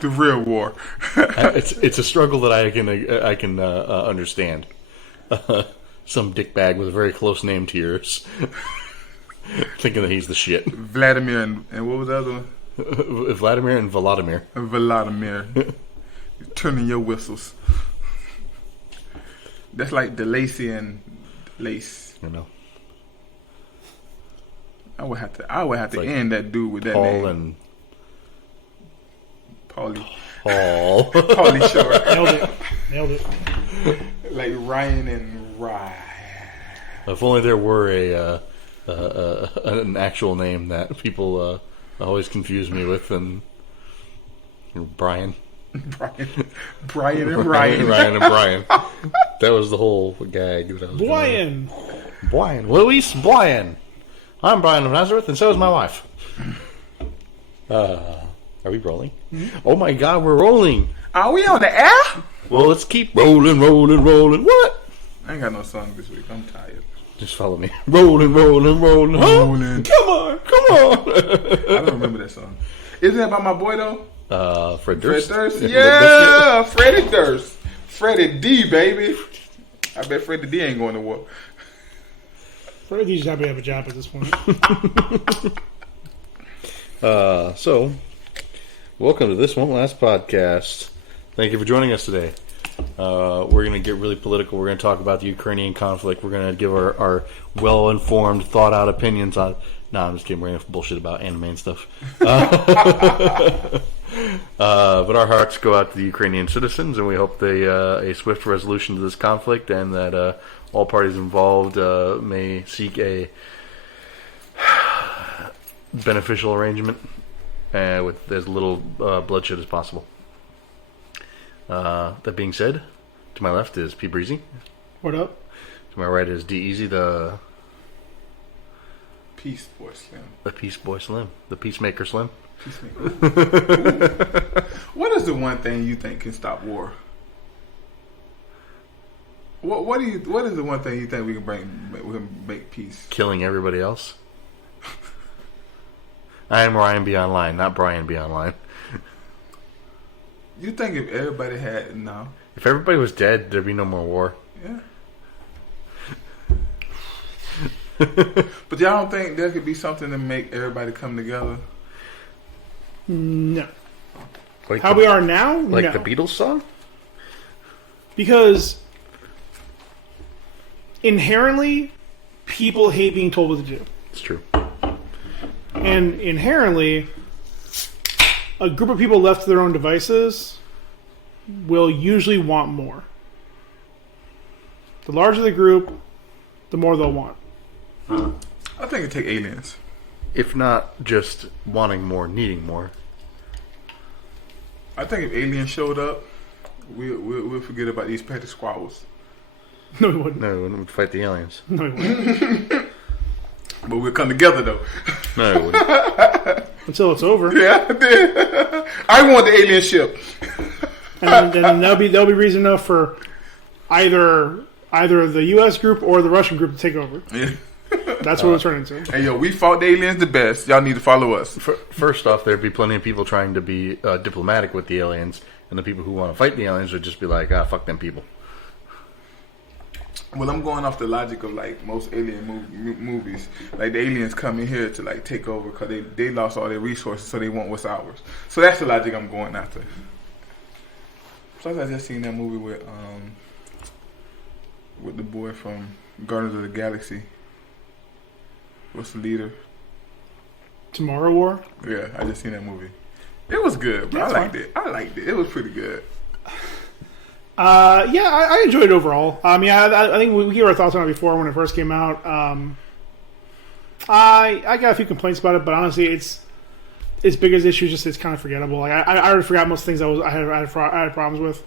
The real war. It's a struggle that I can understand. Some dickbag with a very close name to yours, thinking that he's the shit. Vladimir and what was the other one? Vladimir and Volodymyr. Vladimir. You're turning your whistles. That's like DeLacy and Lace. You know. I would have to like end that dude with that Paul name. and Paulie. Paul. Paulie Short. Nailed it. Like Ryan and Rye. If only there were an actual name that people always confuse me with, and Brian. Brian and Ryan. Ryan and Brian. That was the whole gag. That I was Brian. Luis Brian. I'm Brian of Nazareth, and so is my wife. Are we rolling? Mm-hmm. Oh my God, we're rolling. Are we on the air? Well, let's keep rolling. What? I ain't got no song this week. I'm tired. Just follow me. Rolling. Rolling. Come on. I don't remember that song. Isn't that by my boy though? Fred Durst. Yeah, Freddie Durst. Freddie D, baby. I bet Freddie D ain't going to war. Freddie D's happy to have a job at this point. So, welcome to this one last podcast. Thank you for joining us today. We're going to get really political. We're going to talk about the Ukrainian conflict. We're going to give our well-informed, thought-out opinions on... No, I'm just kidding. We're going to bullshit about anime and stuff. But our hearts go out to the Ukrainian citizens, and we hope a swift resolution to this conflict, and that all parties involved may seek a beneficial arrangement with as little bloodshed as possible. That being said, to my left is P. Breezy. What up? To my right is D. Easy, the Peace Boy Slim. The Peace Boy Slim. The Peacemaker Slim. Peacemaker. What is the one thing you think can stop war? What is the one thing you think we can make peace? Killing everybody else. I am Ryan B. Online, not Brian B. Online. You think if everybody had no? If everybody was dead, there'd be no more war. Yeah. But y'all don't think there could be something to make everybody come together? No. Like How we are now? Like no. the Beatles song? Because inherently, people hate being told what to do. It's true. And inherently, a group of people left to their own devices will usually want more. The larger the group, the more they'll want. I think it'd take aliens. If not just wanting more, needing more. I think if aliens showed up, we'll forget about these petty squabbles. No, we wouldn't. No, we wouldn't fight the aliens. No, we wouldn't. But we'll come together though. No, we wouldn't. Until it's over. Yeah, I want the alien ship. And then there'll be reason enough for either the U.S. group or the Russian group to take over. Yeah. That's what it's turning into. Hey, yo, we fought the aliens the best. Y'all need to follow us. First off, there'd be plenty of people trying to be diplomatic with the aliens, and the people who want to fight the aliens would just be like, fuck them people. Well, I'm going off the logic of like most alien movies. Like the aliens come in here to like take over because they lost all their resources, so they want what's ours. So that's the logic I'm going after. Plus, I just seen that movie with the boy from Guardians of the Galaxy. What's the leader? Tomorrow War? Yeah, I just seen that movie. It was good, bro. I liked it. It was pretty good. I enjoyed it overall. I think we gave our thoughts on it before when it first came out. I got a few complaints about it, but honestly, it's big as issues. Just it's kind of forgettable. Like I already forgot most things I had problems with.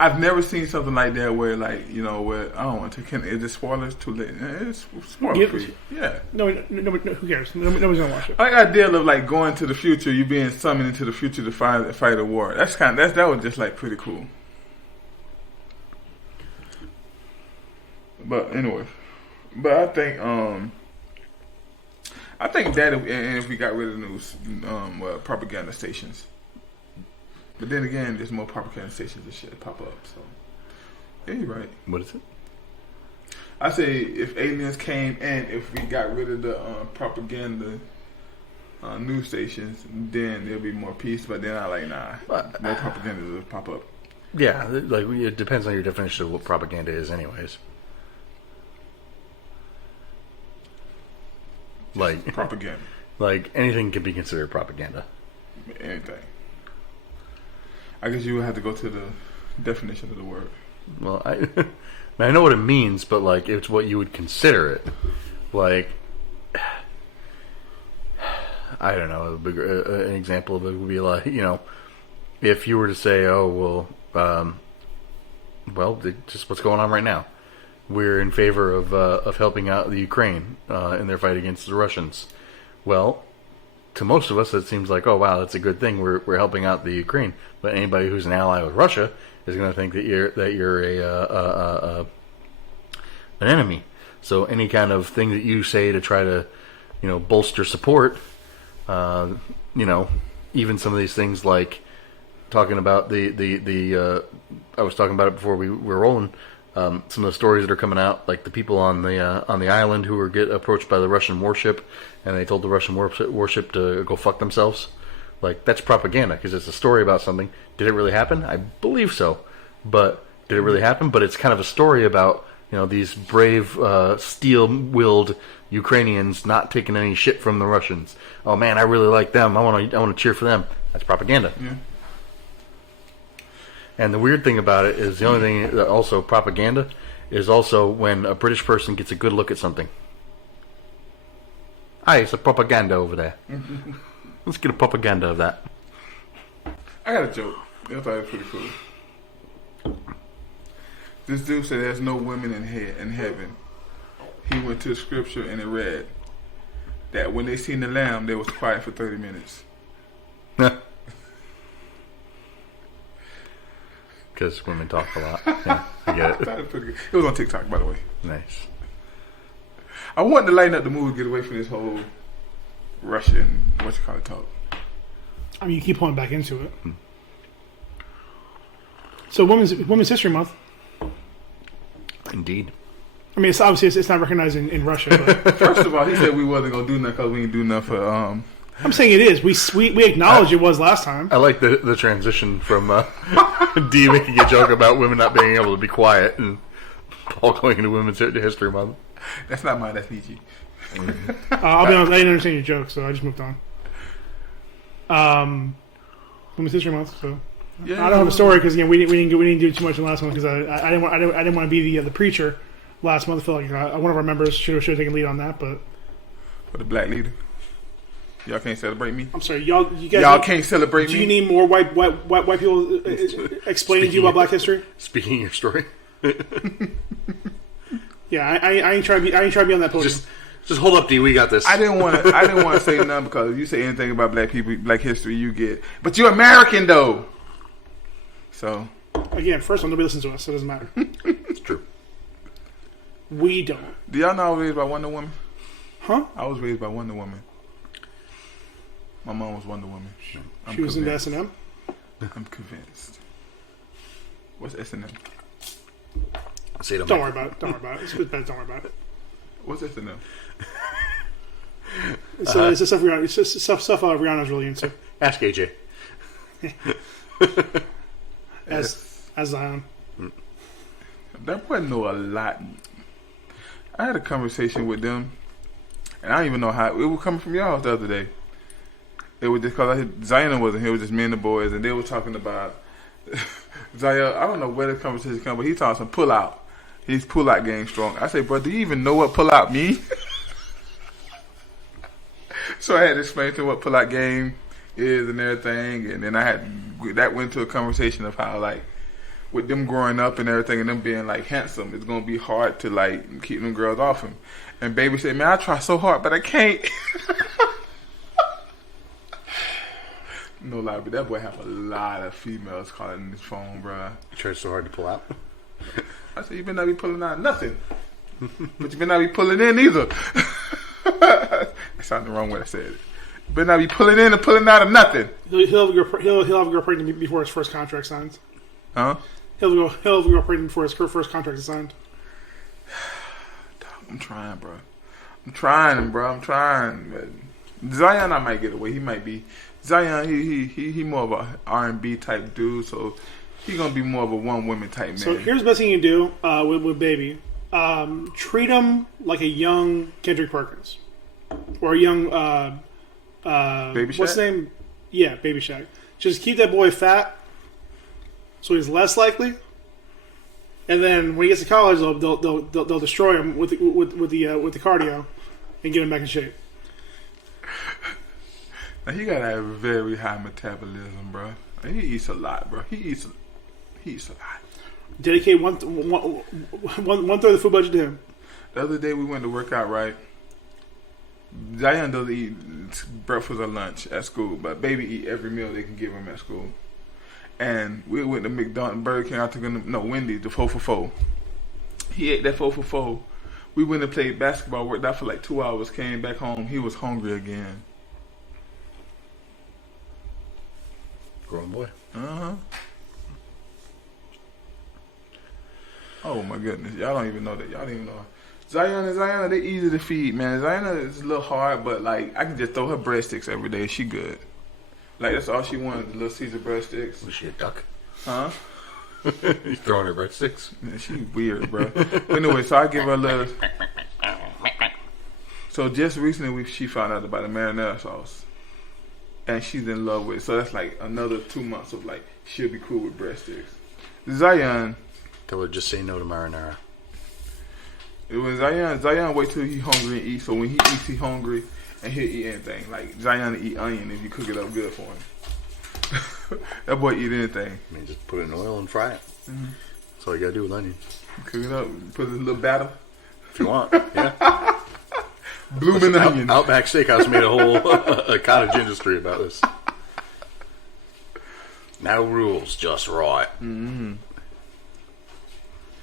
I've never seen something like that where, like, you know, where I don't want to. Is it spoilers too late? It's spoiler free. Yeah. No, who cares? Nobody's gonna watch it. I got a deal of like going to the future. You being summoned into the future to fight a war. That was just like pretty cool. But anyway, I think that if we got rid of the news propaganda stations, But then again, there's more propaganda stations and shit that pop up. So, yeah, you're right. What is it? I say if aliens came and if we got rid of the propaganda news stations, then there'll be more peace. But then more propaganda will pop up. Yeah, like it depends on your definition of what propaganda is, anyways. Like propaganda. Like anything can be considered propaganda. Anything. I guess you would have to go to the definition of the word. Well, I know what it means, but like it's what you would consider it. Like, I don't know. An example of it would be like, if you were to say, "Oh, just what's going on right now? We're in favor of helping out the Ukraine in their fight against the Russians." Well, to most of us, it seems like, oh wow, that's a good thing. We're helping out the Ukraine. But anybody who's an ally with Russia is going to think that you're an enemy. So any kind of thing that you say to try to, bolster support, even some of these things like talking about the I was talking about it before we were rolling. Some of the stories that are coming out, like the people on the island who were get approached by the Russian warship, and they told the Russian warship to go fuck themselves. Like, that's propaganda, because it's a story about something. Did it really happen? I believe so. But did it really happen? But it's kind of a story about, these brave, steel-willed Ukrainians not taking any shit from the Russians. Oh man, I really like them. I want to cheer for them. That's propaganda. Yeah. And the weird thing about it is the only thing that also propaganda is also when a British person gets a good look at something. Aye, it's a propaganda over there. Let's get a propaganda of that. I got a joke. I thought it was pretty cool. This dude said there's no women in heaven. He went to the scripture and it read that when they seen the lamb, they was quiet for 30 minutes. Because women talk a lot. Yeah, I get it. It was pretty good. It was on TikTok, by the way. Nice. I wanted to lighten up the mood, get away from this whole Russian, talk. I mean, you keep pulling back into it. So, Women's History Month. Indeed. I mean, it's obviously it's not recognized in Russia. But First of all, he said we wasn't gonna do nothing because we didn't do nothing for. I'm saying it is. We acknowledge it was last time. I like the transition from D making a joke about women not being able to be quiet and Paul going into Women's History Month. That's not mine. That's Nietzsche. I'll be honest. I didn't understand your joke, so I just moved on. Women's History Month. So Yeah, I don't have a story because we didn't do too much in the last one because I didn't want to be the preacher last month. I feel like one of our members should have taken lead on that, but for the black leader, y'all can't celebrate me. I'm sorry, y'all can't celebrate me. Do you need more white people explaining to you about Black history? Speaking of your story. Yeah, I ain't trying to be on that podium. Just hold up, D. We got this. I didn't want to say nothing because if you say anything about black people, black history, you get. But you're American though. So again, first one, nobody listens to us, so it doesn't matter. It's true. We don't. Do y'all know I was raised by Wonder Woman? Huh? I was raised by Wonder Woman. My mom was Wonder Woman. She was into S&M? I'm convinced. What's S&M? Don't worry about it. Don't worry about it. What's S&M? It's the stuff Rihanna's really into. Ask AJ. As Zion. That wasn't a lot. I had a conversation with them, and I don't even know how it was coming from y'all the other day. It was just because Zion wasn't here. It was just me and the boys, and they were talking about Zion. I don't know where the conversation come, but he talking some pull out. His pull out game strong. I say, bro, do you even know what pull out means? So I had to explain to him what pull out game is and everything, and then that went to a conversation of how like with them growing up and everything and them being like handsome, it's gonna be hard to like keep them girls off him. And baby said, man, I try so hard, but I can't. No lie, but that boy have a lot of females calling his phone, bro. You tried so hard to pull out. I said, you better not be pulling out nothing. But you better not be pulling in either. That sounded the wrong way I said it. Better not be pulling in and pulling out of nothing. He'll have a girl pregnant before his first contract signs. Huh? He'll have a girl pregnant before his first contract is signed. I'm trying, bro. I'm trying. But Zion, I might get away. He might be Zion. He more of a R&B type dude, so he gonna be more of a one woman type man. So here's the best thing you can do with Baby. Treat him like a young Kendrick Perkins or a young Baby Shaq? what's his name? Yeah, Baby Shaq. Just keep that boy fat, so he's less likely. And then when he gets to college, they'll destroy him with the cardio and get him back in shape. Now he gotta have a very high metabolism, bro. He eats a lot, bro. He eats a lot. Dedicate one third of the food budget to him. The other day we went to work out, right? Zion doesn't eat breakfast or lunch at school, but Baby eat every meal they can give him at school. And we went to McDonald's, Burger King. I took him to Wendy's, the 4 for 4. He ate that 4 for 4. We went and played basketball, worked out for like 2 hours, came back home. He was hungry again. Grown boy. Oh my goodness, y'all don't even know that. Y'all don't even know. Zion, they easy to feed, man. Zion is a little hard, but like I can just throw her breadsticks every day. She good. Like that's all she wanted, the little Caesar breadsticks. Was she a duck? Huh? You throwing her breadsticks? Man, she weird, bro. But anyway, so I give her a little. So just recently, she found out about the marinara sauce, and she's in love with it. So that's like another 2 months of like she'll be cool with breadsticks. Zion. Tell her just say no to marinara. It was Zion wait till he hungry and eat. So when he eats, he hungry and he'll eat anything. Like Zion eat onion if you cook it up good for him. That boy eat anything. I mean, just put it in oil and fry it. Mm-hmm. That's all you gotta do with onion. Cook it up, put a little batter. If you want, yeah. Blooming onion. Outback Steakhouse made a whole a cottage industry about this. No rules, just right. Mm-hmm.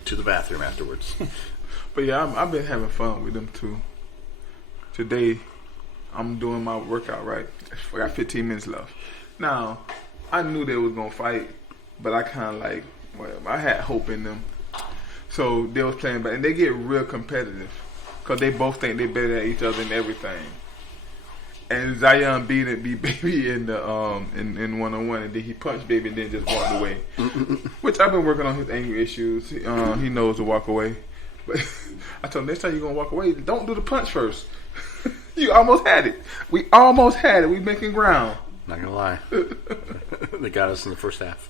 To the bathroom afterwards. But yeah, I've been having fun with them too. Today, I'm doing my workout, right? I got 15 minutes left. Now, I knew they was going to fight, but I kind of like, well, I had hope in them. So they was playing back, and they get real competitive because they both think they better than each other in everything. And Zion beat Baby in the in one-on-one, and then he punched Baby and then just walked away. Which I've been working on his anger issues. He knows to walk away. But I told him, next time you're going to walk away, don't do the punch first. You almost had it. We almost had it. We making ground. Not gonna lie. They got us in the first half.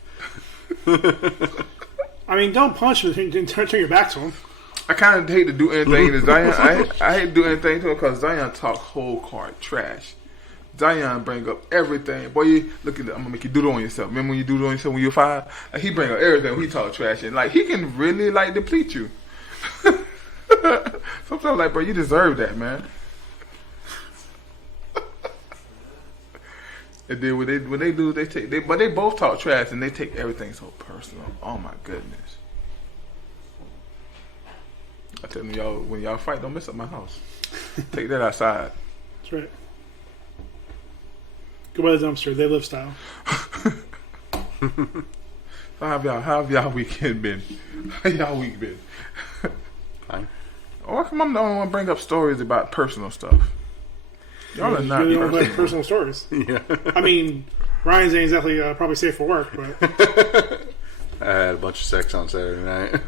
I mean, don't punch him and turn your back to him. I kind of hate to do anything to Zion. I hate to do anything to him because Zion talk whole card trash. Zion bring up everything. Boy, you look at I'm gonna make you doodle on yourself. Remember when you doodle on yourself when you were 5? Like, he bring up everything when he talk trash, and like he can really like deplete you. Sometimes I'm like, bro, you deserve that, man. And then when they do, but they both talk trash and they take everything so personal. Oh my goodness. I tell y'all, when y'all fight, don't mess up my house. Take that outside. That's right. Go by the dumpster. They live style. How have y'all weekend been? How y'all week been? Fine. Oh, how come I'm the only one bring up stories about personal stuff? Y'all are not really personal. don't like personal stories. Yeah. I mean, Ryan's ain't exactly probably safe for work, but I had a bunch of sex on Saturday night.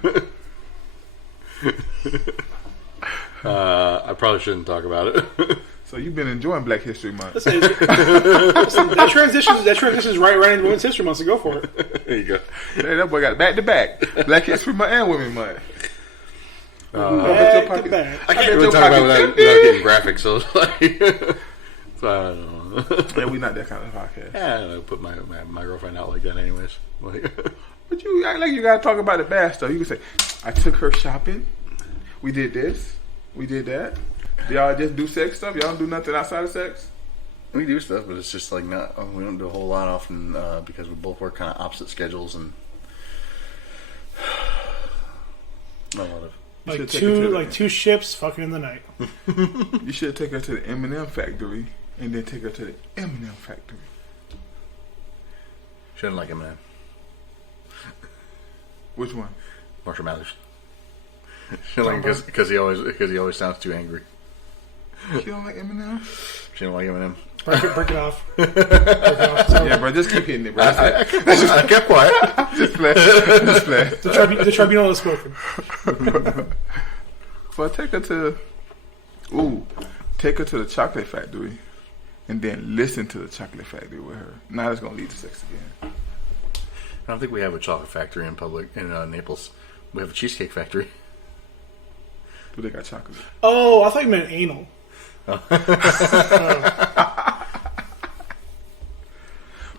I probably shouldn't talk about it. So you've been enjoying Black History Month. listen, that transitions right into Women's History Month, so go for it. There you go. Hey, that boy got back to back Black History Month and Women's Month. Back to back. I can't really talk about it without getting graphic, so it's like... So I don't know. Yeah, we not that kind of podcast. Yeah, I don't know, put my girlfriend out like that anyways. Like, But you act like you gotta talk about the bad stuff. You can say, I took her shopping. We did this. We did that. Do y'all just do sex stuff? Y'all don't do nothing outside of sex? we do stuff, but it's just like not. We don't do a whole lot often because we both work kind of opposite schedules and not a lot of. Like two ships fucking in the night. You should take her to the M&M factory and then take her to the M&M factory. She doesn't like Eminem. Which one? Marshall Mathers. She doesn't like him because he always sounds too angry. She don't like Eminem? She don't like Eminem. Break it off. Yeah, bro, just keep hitting it, bro. I kept quiet. Just play. The tribunal has spoken. Well, take her to the chocolate factory, and then listen to the chocolate factory with her. Now that's gonna lead to sex again. I don't think we have a chocolate factory in Naples. We have a cheesecake factory. But they got chocolate. Oh, I thought you meant anal.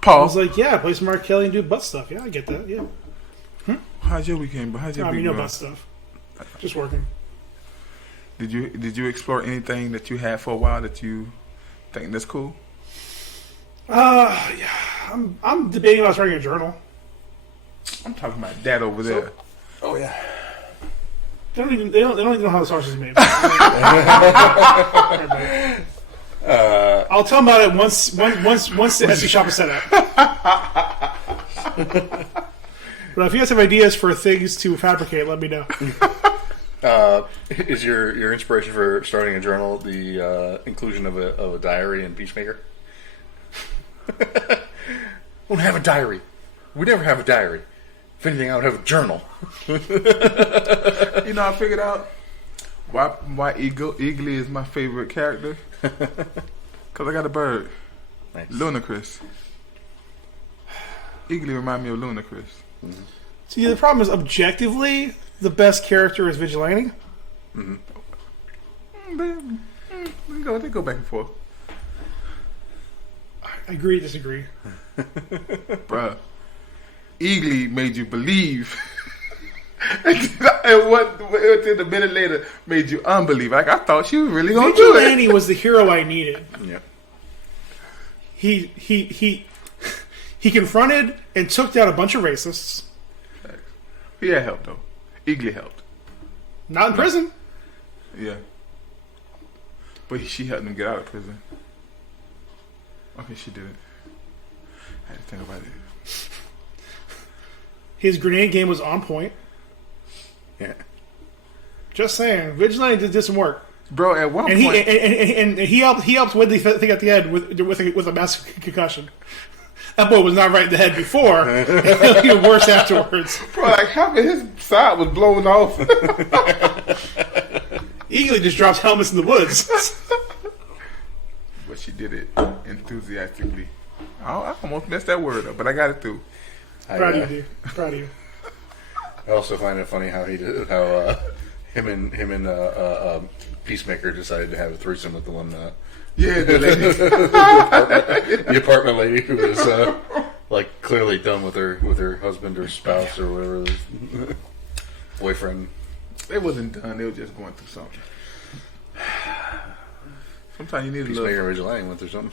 Paul, I was like, yeah, play some Mark Kelly and do butt stuff. Yeah, I get that. Yeah. how's your weekend? But how's your week going? butt stuff. Just working. Did you explore anything that you had for a while that you think that's cool? Yeah, I'm debating about starting a journal. I'm talking about that over there. Oh yeah. They don't even know how the sausage is made. I'll tell them about it once the Etsy shop is set up. But if you guys have ideas for things to fabricate, let me know. Is your inspiration for starting a journal the inclusion of a diary in Peacemaker? We don't have a diary. We never have a diary. If anything, I would have a journal. You know, I figured out why Eagly is my favorite character. Because I got a bird. Nice. Ludacris. Eagly remind me of Ludacris. Mm-hmm. See, the problem is, objectively, the best character is Vigilante. They go back and forth. I agree, disagree. Bruh. Eagly made you believe. And what a minute later made you unbelieve. Like, I thought she was really going to do it. Vigilante was the hero I needed. Yeah. He confronted and took down a bunch of racists. He had help, though. Eagly helped. Not in prison. Yeah. But she helped him get out of prison. Okay, she did it. I had to think about it. His grenade game was on point. Yeah. Just saying, Vigilante did some work, Bro, at one and point... he helped win the thing at the end with a massive concussion. That boy was not right in the head before. It'll get worse afterwards. Bro, like, half of his side was blown off. Eagly just drops helmets in the woods. But she did it enthusiastically. I almost messed that word up, but I got it through. Proud of you, dude. Proud of you. I also find it funny how him and Peacemaker decided to have a threesome with the one Yeah, the lady. the apartment lady who was like clearly done with her husband or spouse or whatever boyfriend. They wasn't done. They were just going through something. Sometimes you need a Peacemaker little. and Vigilante went through something.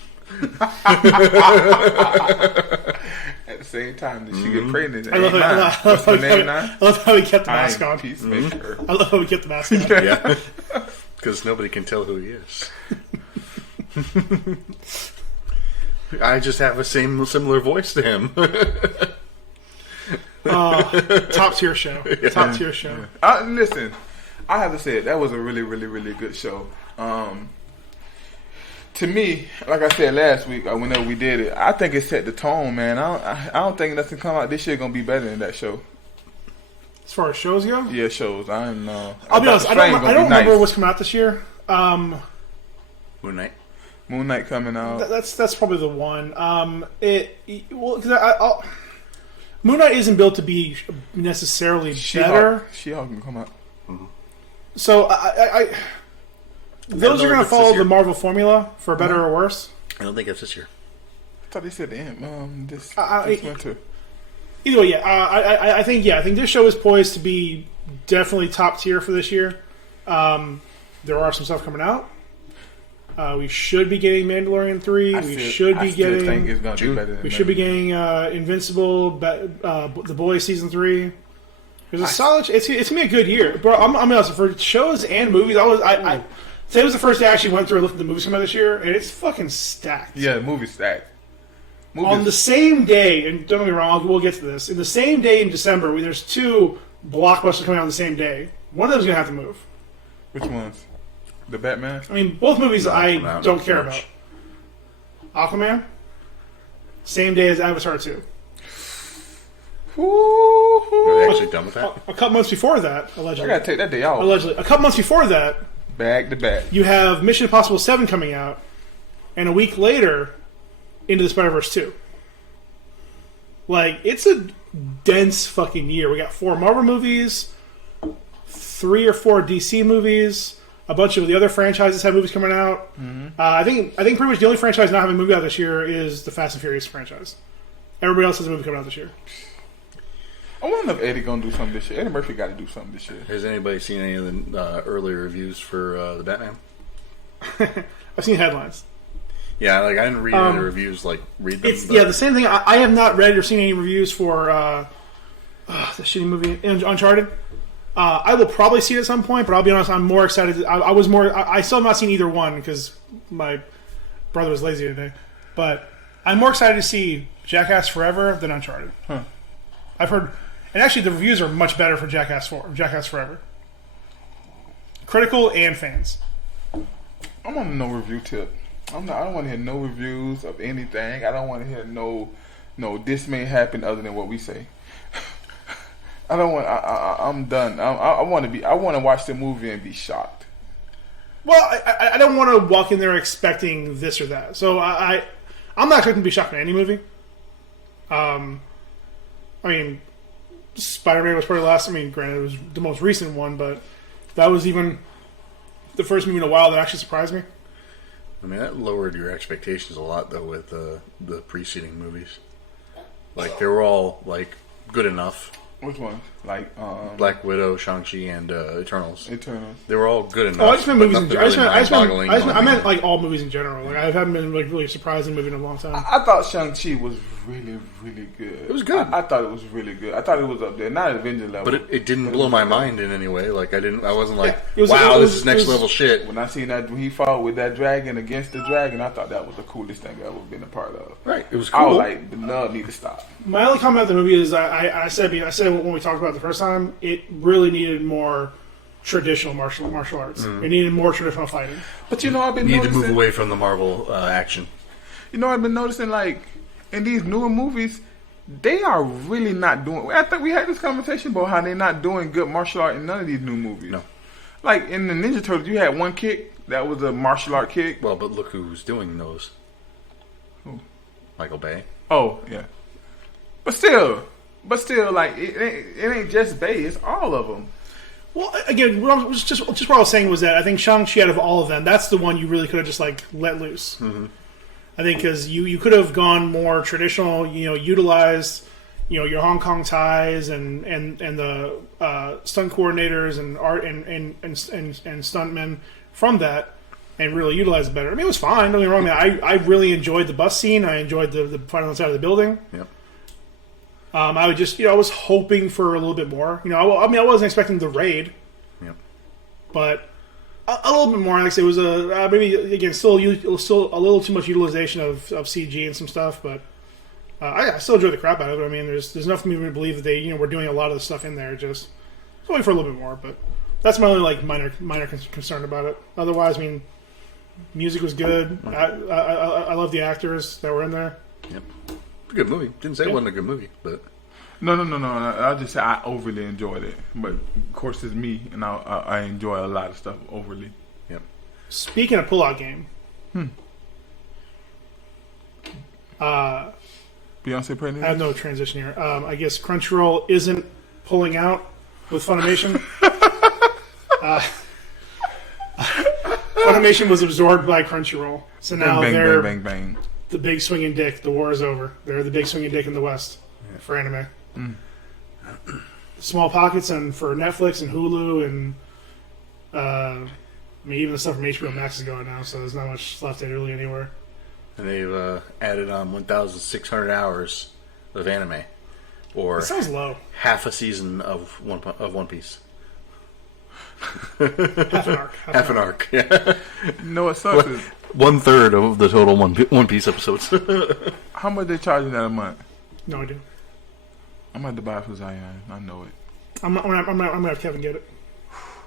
At the same time, did she get pregnant? I love What's her name now? I love how he kept the mask on. Peacemaker. I love how he kept the mask on. Yeah, because nobody can tell who he is. I just have a similar voice to him. Top tier show. Top tier show. Listen, I have to say that was a really, really, really good show. To me, like I said last week, whenever we did it, I think it set the tone, man. I don't think nothing come out this year gonna be better than that show. As far as shows go, Yeah, shows. I'll be honest. I don't remember what's coming out this year. Moon Knight. Moon Knight coming out. That's probably the one. Moon Knight isn't built to be necessarily better. She-Hulk can come out. So those are going to follow the Marvel formula for better or worse. I don't think it's this year. I thought they said the end. This winter. Either way, I think this show is poised to be definitely top tier for this year. There are some stuff coming out. We should be getting Mandalorian 3. We should be getting Invincible, The Boys Season 3. It's a solid. It's gonna be a good year, bro. I'm honest, for shows and movies. Today was the first day I actually went through and looked at the movies come out this year, and it's fucking stacked. Yeah, the movie's stacked. On the same day, and don't get me wrong, we'll get to this. In the same day in December, when there's 2 blockbusters coming out on the same day, one of them's going to have to move. Which ones? The Batman? I mean, both movies I don't care about. Aquaman, same day as Avatar 2. Are they actually done with that? A couple months before that, allegedly. I gotta take that day off. Allegedly. A couple months before that, Back to back. you have Mission Impossible 7 coming out, and a week later, Into the Spider-Verse 2. Like, it's a dense fucking year. We got 4 Marvel movies, 3 or 4 DC movies, a bunch of the other franchises have movies coming out. Mm-hmm. I think pretty much the only franchise not having a movie out this year is the Fast and Furious franchise. Everybody else has a movie coming out this year. I wonder if Eddie gonna do something this year. Eddie Murphy got to do something this year. Has anybody seen any of the early reviews for the Batman? I've seen headlines. Yeah, like I didn't read any reviews. Like read them. Yeah, the same thing. I have not read or seen any reviews for the shitty movie Uncharted. I will probably see it at some point, but I'll be honest. I'm more excited. I still have not seen either one because my brother was lazy today. But I'm more excited to see Jackass Forever than Uncharted. Huh. I've heard, and actually the reviews are much better for Jackass Forever. Critical and fans. I want to know review tip. I don't want to hear no reviews of anything. I don't want to hear no. This may happen other than what we say. I don't want. I'm done. I want to watch the movie and be shocked. Well, I don't want to walk in there expecting this or that. So I'm not expecting to be shocked in any movie. I mean, Spider-Man was probably the last. I mean, granted, it was the most recent one, but that was even the first movie in a while that actually surprised me. I mean, that lowered your expectations a lot, though, with the preceding movies. Like, they were all, like, good enough. Which one? Like Black Widow, Shang-Chi, and Eternals. Eternals. They were all good enough. Oh, I just meant movies. I meant like all movies in general. Like I haven't been like really surprised in a movie in a long time. I thought Shang-Chi was really, really good. It was good. I thought it was really good. I thought it was up there, not at Avenger level, but it didn't blow my mind in any way. Like I wasn't like, this is next level shit. When I seen that when he fought with that dragon against the dragon, I thought that was the coolest thing I've ever been a part of. Right, it was cool. I was like, the nub need to stop. My only comment about the movie is I said when we talked about it the first time, it really needed more traditional martial arts. It needed more traditional fighting. But I've been you need noticing, to move away from the Marvel action. I've been noticing like in these newer movies, they are really not doing. I think we had this conversation about how they're not doing good martial art in none of these new movies. No, like in the Ninja Turtles, you had one kick that was a martial art kick. Well, but look who's doing those. Who? Michael Bay. Oh yeah, but still, like it ain't just Bay; it's all of them. Well, again, just what I was saying was that I think Shang-Chi out of all of them, that's the one you really could have just like let loose. Mm-hmm. I think because you could have gone more traditional, utilized, your Hong Kong ties and the stunt coordinators and art and stuntmen from that, and really utilize it better. I mean, it was fine. Don't get me wrong. I really enjoyed the bus scene. I enjoyed the fight on the side of the building. Yep. I would just, I was hoping for a little bit more. I wasn't expecting the raid. Yep. But a little bit more. Like I say, it was maybe again still a little too much utilization of CG and some stuff. But I still enjoyed the crap out of it. I mean, there's enough for me to believe that they were doing a lot of the stuff in there. Just waiting for a little bit more. But that's my only minor concern about it. Otherwise, I mean, music was good. I love the actors that were in there. Yep. Good movie. Didn't say it wasn't a good movie, but no. I'll just say I overly enjoyed it. But of course, it's me, and I enjoy a lot of stuff overly. Yep. Speaking of pull-out game, Beyonce pregnant. I have no transition here. I guess Crunchyroll isn't pulling out with Funimation. Funimation was absorbed by Crunchyroll, so now they're bang. The big swinging dick. The war is over. They're the big swinging dick in the West for anime. Small pockets and for Netflix and Hulu and even the stuff from HBO Max is going now, so there's not much left there really anywhere. And they've added on 1,600 hours of anime, or that sounds low. Half a season of One Piece. Half an arc. Half an arc. Yeah. You know what sucks is 1/3 of the total One Piece episodes. how much they charging that a month. No idea. I'm about to buy it for Zion. I know it. I'm gonna have Kevin get it.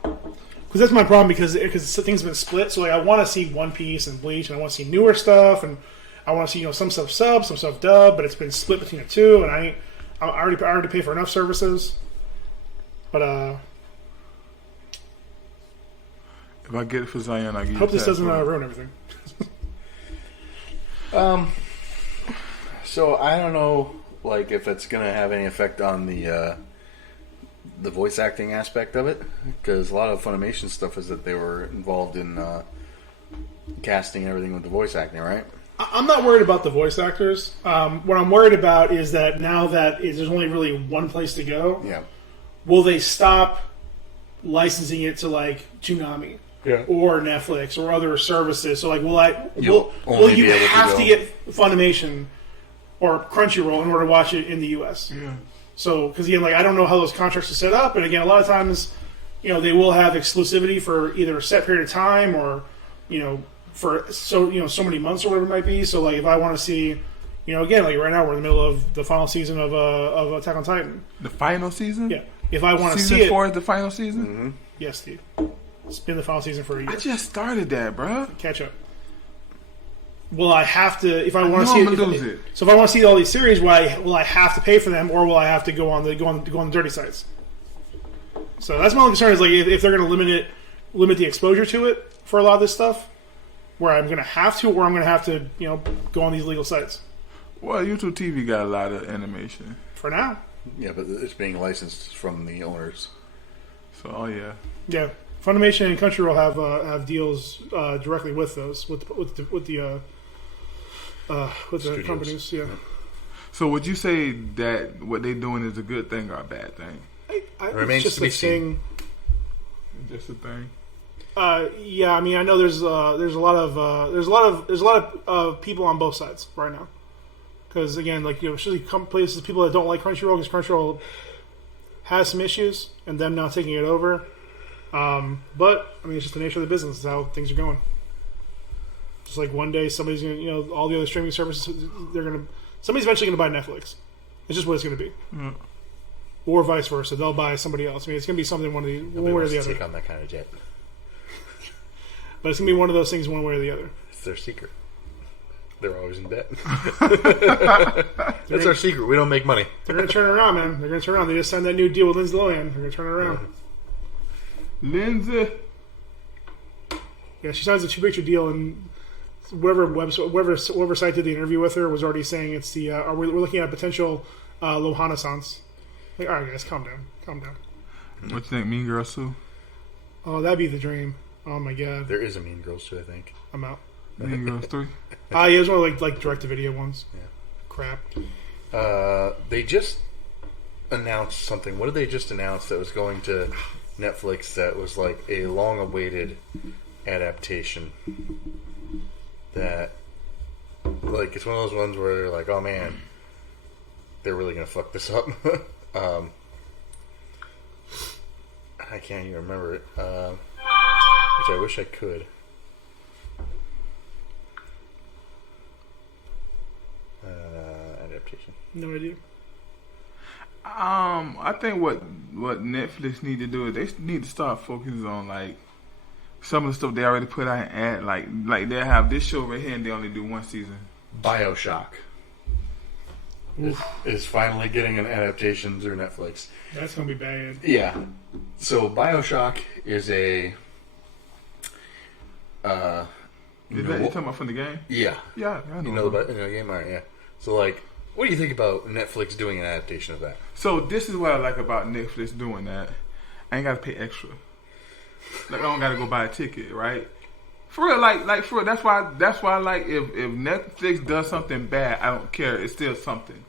Because that's my problem. Because things have been split. So like, I want to see One Piece and Bleach, and I want to see newer stuff, and I want to see some stuff sub, some stuff dub. But it's been split between the two, and I already pay for enough services. But If I get it for Zion, I get it. I hope this doesn't ruin everything. So I don't know, like, if it's gonna have any effect on the voice acting aspect of it, because a lot of Funimation stuff is that they were involved in casting and everything with the voice acting, right? I'm not worried about the voice actors. What I'm worried about is that now that there's only really one place to go, Yeah. will they stop licensing it to like Toonami? Yeah. Or Netflix or other services. So like, You'll will only you be able to have go- to get Funimation or Crunchyroll in order to watch it in the U.S.? Yeah. So because again, like I don't know how those contracts are set up, and again, a lot of times, they will have exclusivity for either a set period of time or for so many months or whatever it might be. So like if I want to see, again, like right now we're in the middle of the final season of Attack on Titan. The final season? Yeah. If I want to Season see it, 4 is the final season? Mm-hmm. yes, Steve. It's been the final season for a year. I just started that, bruh. Catch up. Will I have to if I want to know see I'm it, gonna lose it. So if I want to see all these series, will I have to pay for them, or will I have to go on the dirty sites? So that's my only concern is like if they're going to limit the exposure to it for a lot of this stuff, where I'm going to have to, or I'm going to have to go on these legal sites. Well, YouTube TV got a lot of animation. For now, Yeah, but it's being licensed from the owners. So, oh yeah. yeah. Funimation and Crunchyroll have deals directly with those with the Studios. companies. Yeah. So would you say that what they're doing is a good thing or a bad thing? Remains it's just to be a thing. Just a thing. Yeah, I mean, I know there's a lot of people on both sides right now. Because again, like especially places people that don't like Crunchyroll, because Crunchyroll has some issues, and them not taking it over. But I mean, it's just the nature of the business. It's how things are going. Just like one day, somebody's gonna, all the other streaming services, somebody's eventually gonna buy Netflix. It's just what it's gonna be. Mm. Or vice versa, they'll buy somebody else. I mean, it's gonna be something one way or the other. Take on that kind of jet. But it's gonna be one of those things, one way or the other. It's their secret. They're always in debt. That's our secret. We don't make money. They're gonna turn around, man. They're gonna turn around. They just signed that new deal with Lindsay Lohan. They're gonna turn it around. Lindsay. Yeah, she signs a 2-picture deal, and whatever site did the interview with her was already saying it's the we're looking at potential Lohana-sans. Like, all right, guys, calm down. What you think, Mean Girls too? Oh, that'd be the dream. Oh my god, There is a Mean Girls too, I think. I'm out. Mean Girls 3? Yeah, it was one of like direct-to-video ones. Yeah. Crap. They just announced something. What did they just announce that was going to Netflix that was like a long-awaited adaptation? That, like, it's one of those ones where they're like, oh man, they're really going to fuck this up. I can't even remember it. Which I wish I could. Adaptation. No idea. I think what Netflix need to do is they need to start focusing on like some of the stuff they already put out and add like they have this show right here and they only do one season. BioShock is finally getting an adaptation through Netflix. That's gonna be bad. Yeah. So BioShock is a Is that you talking about from the game? yeah. Yeah, I know. You know about the game, alright, yeah. So like, what do you think about Netflix doing an adaptation of that? So this is what I like about Netflix doing that. I ain't gotta pay extra. Like I don't gotta go buy a ticket, right? For real, like for real. That's why like if Netflix does something bad, I don't care. It's still something.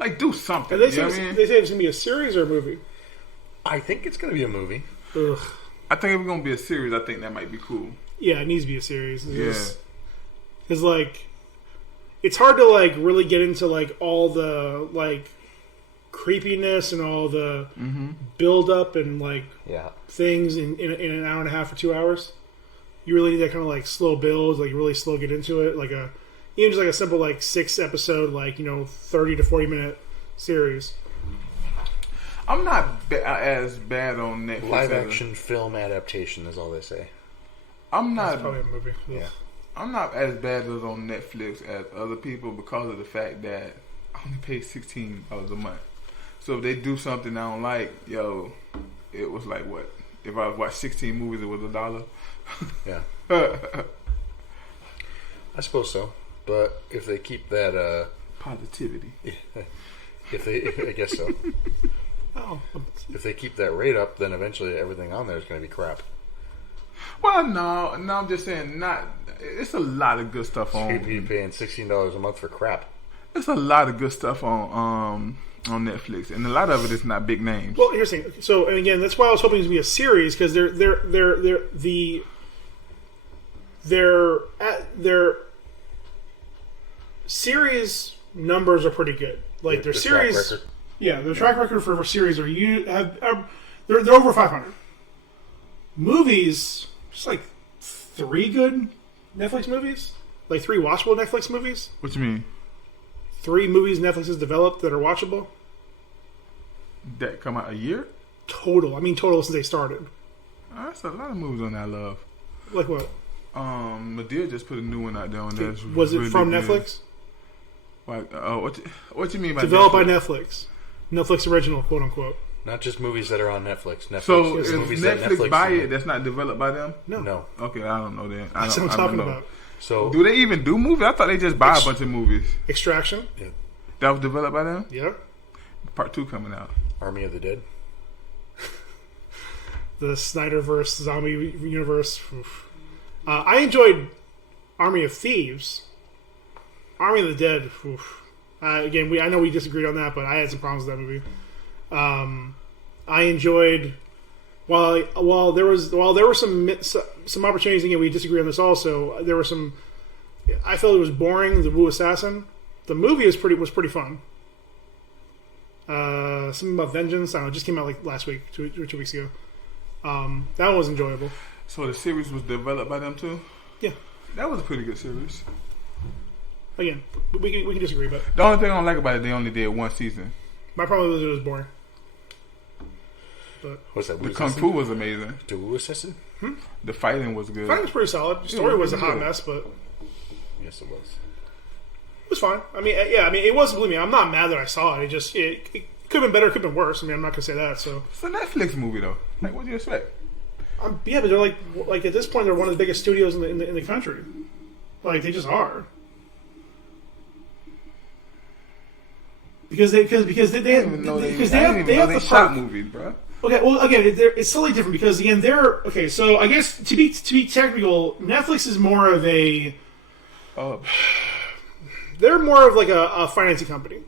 Like do something. They You say, know what I mean? they say it's gonna be a series or a movie. I think it's going to be a movie. Ugh. I think if it's gonna be a series, I think that might be cool. Yeah, it needs to be a series. Yeah. Because like, it's hard to like really get into like all the like creepiness and all the build up and like Yeah. things in an hour and a half or 2 hours. You really need that kind of like slow build, like really slow get into it, like even just like a simple like 6 episode, like 30 to 40 minute series. I'm not as bad on Netflix. Live action film adaptation is all they say. I'm That's not. probably a movie. Yeah. I'm not as bad as on Netflix as other people because of the fact that I only pay $16 a month. So if they do something I don't like, it was like what? If I watched 16 movies, it was $1. Yeah. I suppose so. But if they keep that Positivity. I guess so. Oh, If they keep that rate up, then eventually everything on there is going to be crap. Well, no, I'm just saying it's a lot of good stuff on. You'd be paying $16 a month for crap. It's a lot of good stuff on Netflix, and a lot of it is not big names. well, here's the thing. So, and again, that's why I was hoping it to be a series because their series numbers are pretty good. Like their The series, track record. yeah, their track record for series they're over 500. Movies, just like 3 good Netflix movies, like 3 watchable Netflix movies. What you mean? 3 movies Netflix has developed that are watchable. That come out a year? Total. I mean total since they started. That's a lot of movies on that. I love. Like what? Medea just put a new one out there on there. Was it from Netflix? Like, what you mean by Developed by Netflix? Netflix original, quote unquote. Not just movies that are on Netflix. So is if movies that Netflix buy made. it, that's not developed by them? No. Okay, I don't know then. That's what I'm talking about. So Do they even do movies? I thought they just buy a bunch of movies. Extraction. That was developed by them? Yeah. Part 2 coming out. Army of the Dead. The Snyderverse zombie universe. Oof. I enjoyed Army of Thieves. Army of the Dead. Oof. Again, I know we disagreed on that, but I had some problems with that movie. I enjoyed while there were some opportunities. Again, we disagree on this also. There were some. I felt it was boring. The Wu Assassin. The movie was pretty fun. Something about vengeance. I don't know. It just came out like last week, 2 weeks ago. That one was enjoyable. So the series was developed by them too? Yeah. That was a pretty good series. Again, we can disagree, but The only thing I don't like about it, they only did 1 season. my problem was it was boring. What's that? The Kung Fu was amazing. The Wu Assassin? The fighting was good. Fighting was pretty solid. The story was a hot good. mess, but Yes, it was. it was fine. I mean, yeah, I mean, it was. Believe me, I'm not mad that I saw it. It could have been better, could have been worse. I mean, I'm not gonna say that. So It's a Netflix movie though. Like, what do you expect? yeah, but they're like at this point they're one of the biggest studios in the country. Like they just are. Because they have the shot perk. movies, bro. Okay, well, again, it's slightly different because again, they're okay. So I guess to be technical, Netflix is more of a. They're more of like a financing company.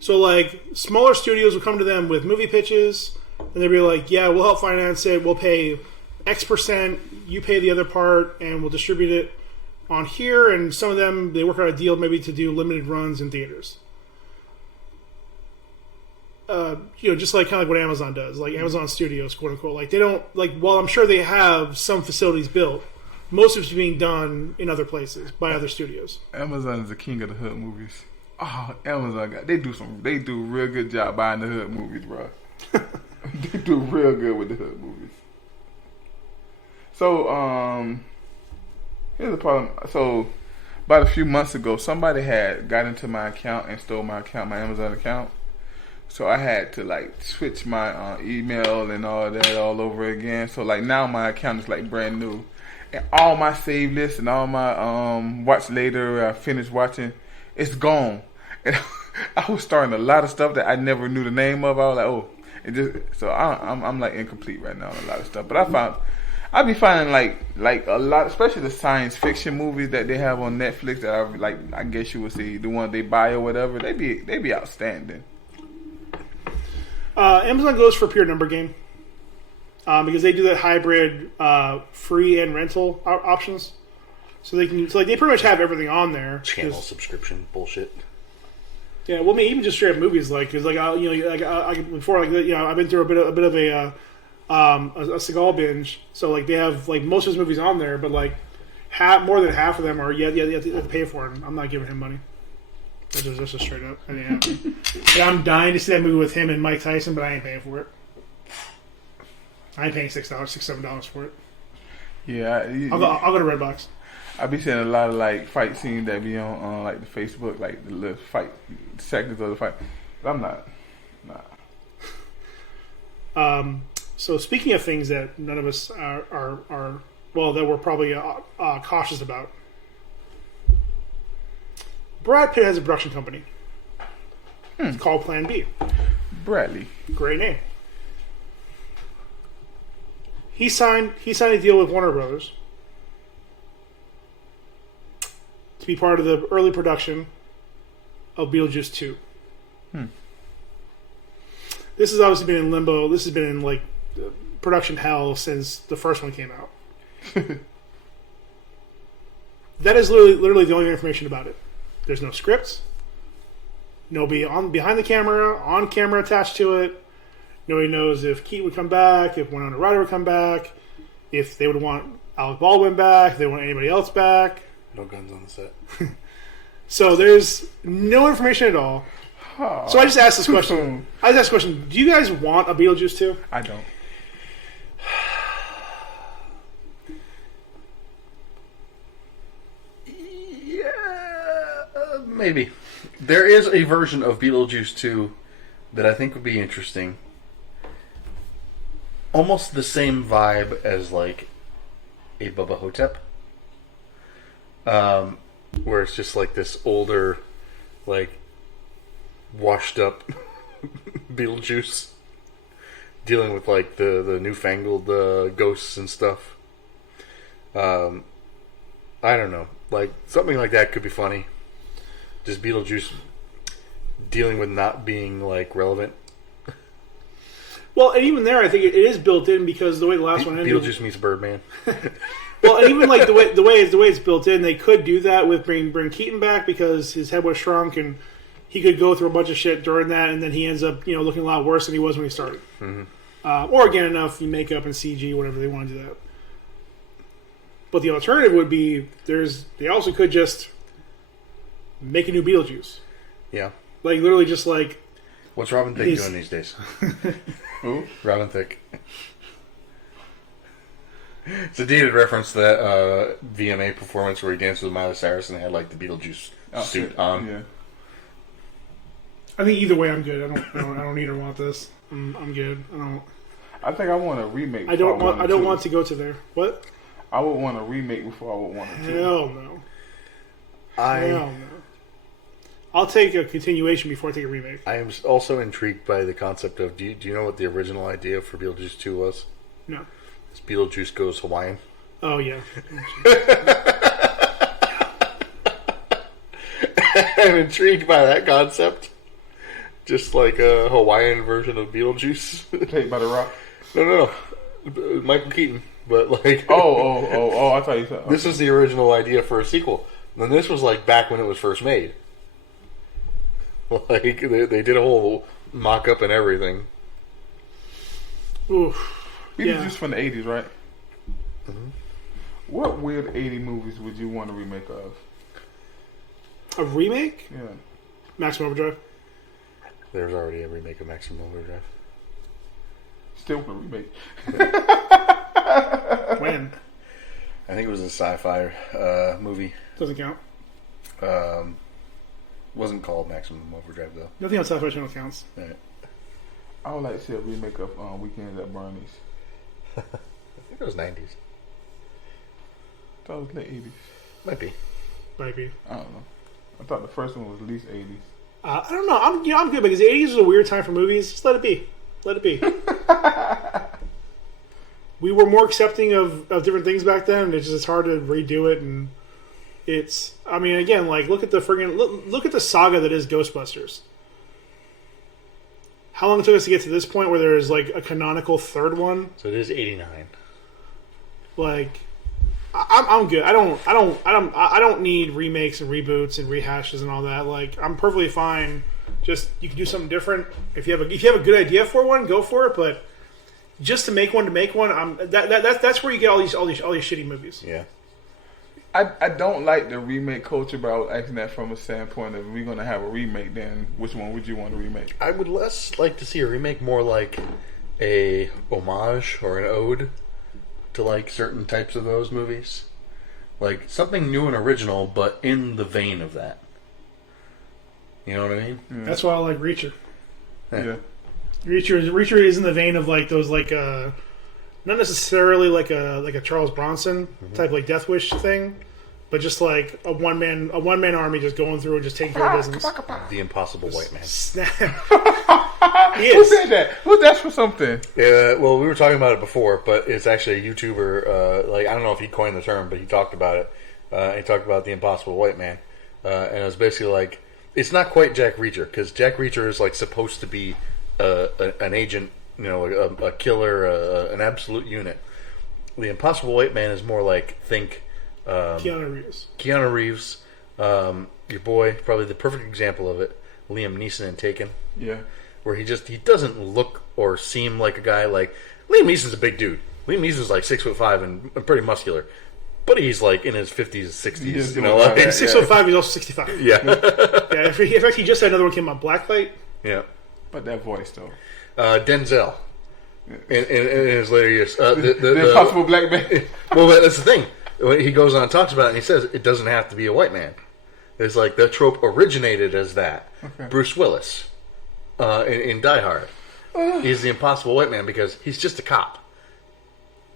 So like smaller studios will come to them with movie pitches, and they'll be like, "Yeah, we'll help finance it. We'll pay X%. You pay the other part, and we'll distribute it on here." And some of them they work out a deal maybe to do limited runs in theaters. Just like kind of like what Amazon does, like Amazon Studios, quote unquote. Like they don't like. While I'm sure they have some facilities built, most of it's being done in other places by other studios. Amazon is the king of the hood movies. Oh, Amazon they do a real good job buying the hood movies, bro. They do real good with the hood movies. So, here's the problem. So, about a few months ago, somebody had got into my account and stole my Amazon account. So I had to like switch my email and all that all over again. So like now my account is like brand new, and all my save lists and all my watch later, finish watching, it's gone. And I was starting a lot of stuff that I never knew the name of. I was like, oh, it just so I'm like incomplete right now on a lot of stuff. But I be finding like a lot, especially the science fiction movies that they have on Netflix that are like, I guess you would see the one they buy or whatever. They be outstanding. Amazon goes for pure number game because they do that hybrid free and rental options. So they pretty much have everything on there. Channel subscription bullshit. Yeah, well, I mean, even just straight up movies, like, cause like, before, like, I've been through a bit of a Seagal binge. So like, they have like most of his movies on there, but like, more than half of them are you have to pay for it. I'm not giving him money. That's just straight up. And I'm dying to see that movie with him and Mike Tyson, but I ain't paying for it. I ain't paying $7 for it. Yeah, I'll go to Redbox. I be seeing a lot of like fight scenes that be on like the Facebook, like the little fight seconds of the fight. But I'm not. Nah. So speaking of things that none of us are well, that we're probably cautious about. Brad Pitt has a production company. It's called Plan B. Bradley. Great name. He signed a deal with Warner Brothers to be part of the early production of Beetlejuice 2. This has obviously been in limbo. This has been in like production hell since the first one came out. That is literally the only information about it. There's no scripts. Nobody behind the camera, on camera attached to it. Nobody knows if Keaton would come back, if Winona Ryder would come back, if they would want Alec Baldwin back, if they want anybody else back. No guns on the set. So there's no information at all. So I just asked this question. Do you guys want a Beetlejuice 2? I don't. Yeah, maybe. There is a version of Beetlejuice 2 that I think would be interesting. Almost the same vibe as like a Bubba Hotep. Where it's just like this older, like washed up Beetlejuice dealing with like the newfangled ghosts and stuff. I don't know. Like something like that could be funny. Just Beetlejuice dealing with not being like relevant. Well, and even there, I think it is built in because the way the last one ended. Beetlejuice meets Birdman. Well, and even like the way it's built in, they could do that with bring Keaton back because his head was shrunk and he could go through a bunch of shit during that, and then he ends up looking a lot worse than he was when he started. Mm-hmm. Or again, enough makeup and CG, whatever they want to do that. But the alternative would be they also could just make a new Beetlejuice. Yeah. Like literally just like. What's Robin Thicke doing these days? Who? Robin Thicke. It's a dated reference to that VMA performance where he danced with Miley Cyrus and had like the Beetlejuice suit on. Yeah. I think either way, I'm good. I don't need or want this. I'm good. I think I want a remake. I don't want to go to there. What? I would want a remake before I would want a 2. Hell no. Hell no. I'll take a continuation before I take a remake. I am also intrigued by the concept of do you know what the original idea for Beetlejuice 2 was? No. It's Beetlejuice Goes Hawaiian. Oh, yeah. I'm intrigued by that concept. Just like a Hawaiian version of Beetlejuice. Played by The Rock? No. Michael Keaton. But like... Oh, I thought you said... This is the original idea for a sequel. And this was like back when it was first made. Like, they did a whole mock-up and everything. Oof. These are just from the 80s, right? Mm-hmm. What weird 80 movies would you want a remake of? A remake? Yeah. Maximum Overdrive? There's already a remake of Maximum Overdrive. Still a remake. When? I think it was a sci-fi movie. Doesn't count. Wasn't called Maximum Overdrive though. Nothing on Sci-Fi Channel counts. Right. I would like to see a remake of Weekends at Bernie's. I think it was 90s. I thought it was late 80s. Might be. I don't know. I thought the first one was at least 80s. I don't know. I'm good because the 80s was a weird time for movies. Just let it be. We were more accepting of different things back then, and it's hard to redo it. And it's, I mean, again, like look at the saga that is Ghostbusters. How long it took us to get to this point where there's like a canonical third one? So it is 89. Like, I'm good. I don't need remakes and reboots and rehashes and all that. Like, I'm perfectly fine Just you can do something different. If you have a good idea for one, go for it. But just to make one, that's where you get all these shitty movies. Yeah. I don't like the remake culture, but I was asking that from a standpoint of if we're going to have a remake, then which one would you want to remake? I would less like to see a remake, more like a homage or an ode to like certain types of those movies. Like something new and original, but in the vein of that. You know what I mean? Yeah. That's why I like Reacher. Yeah. Reacher is in the vein of like those not necessarily like a Charles Bronson type like Death Wish thing, but just like a one man army just going through and just taking care of business. The Impossible White Man. Snap. Who said that? Who's that's for something? Yeah, well, we were talking about it before, but it's actually a YouTuber. I don't know if he coined the term, but he talked about it. He talked about the Impossible White Man, and it was basically like it's not quite Jack Reacher because Jack Reacher is like supposed to be an agent, a killer, an absolute unit. The Impossible White Man is more like think Keanu Reeves. Keanu Reeves, your boy, probably the perfect example of it. Liam Neeson in Taken. Yeah. Where he doesn't look or seem like a guy like Liam Neeson's a big dude. Liam Neeson's like 6'5" and pretty muscular, but he's like in his 50s, 60s. He's you know, like 6'5", he's also 65. Yeah. Yeah. In fact, he just had another one came out, Blacklight. Yeah. But that voice though. Denzel. In his later years, the Impossible Black Man. Well, that's the thing. When he goes on and talks about it, and he says it doesn't have to be a white man. It's like the trope originated as that. Okay. Bruce Willis. In Die Hard, he's the Impossible White Man because he's just a cop.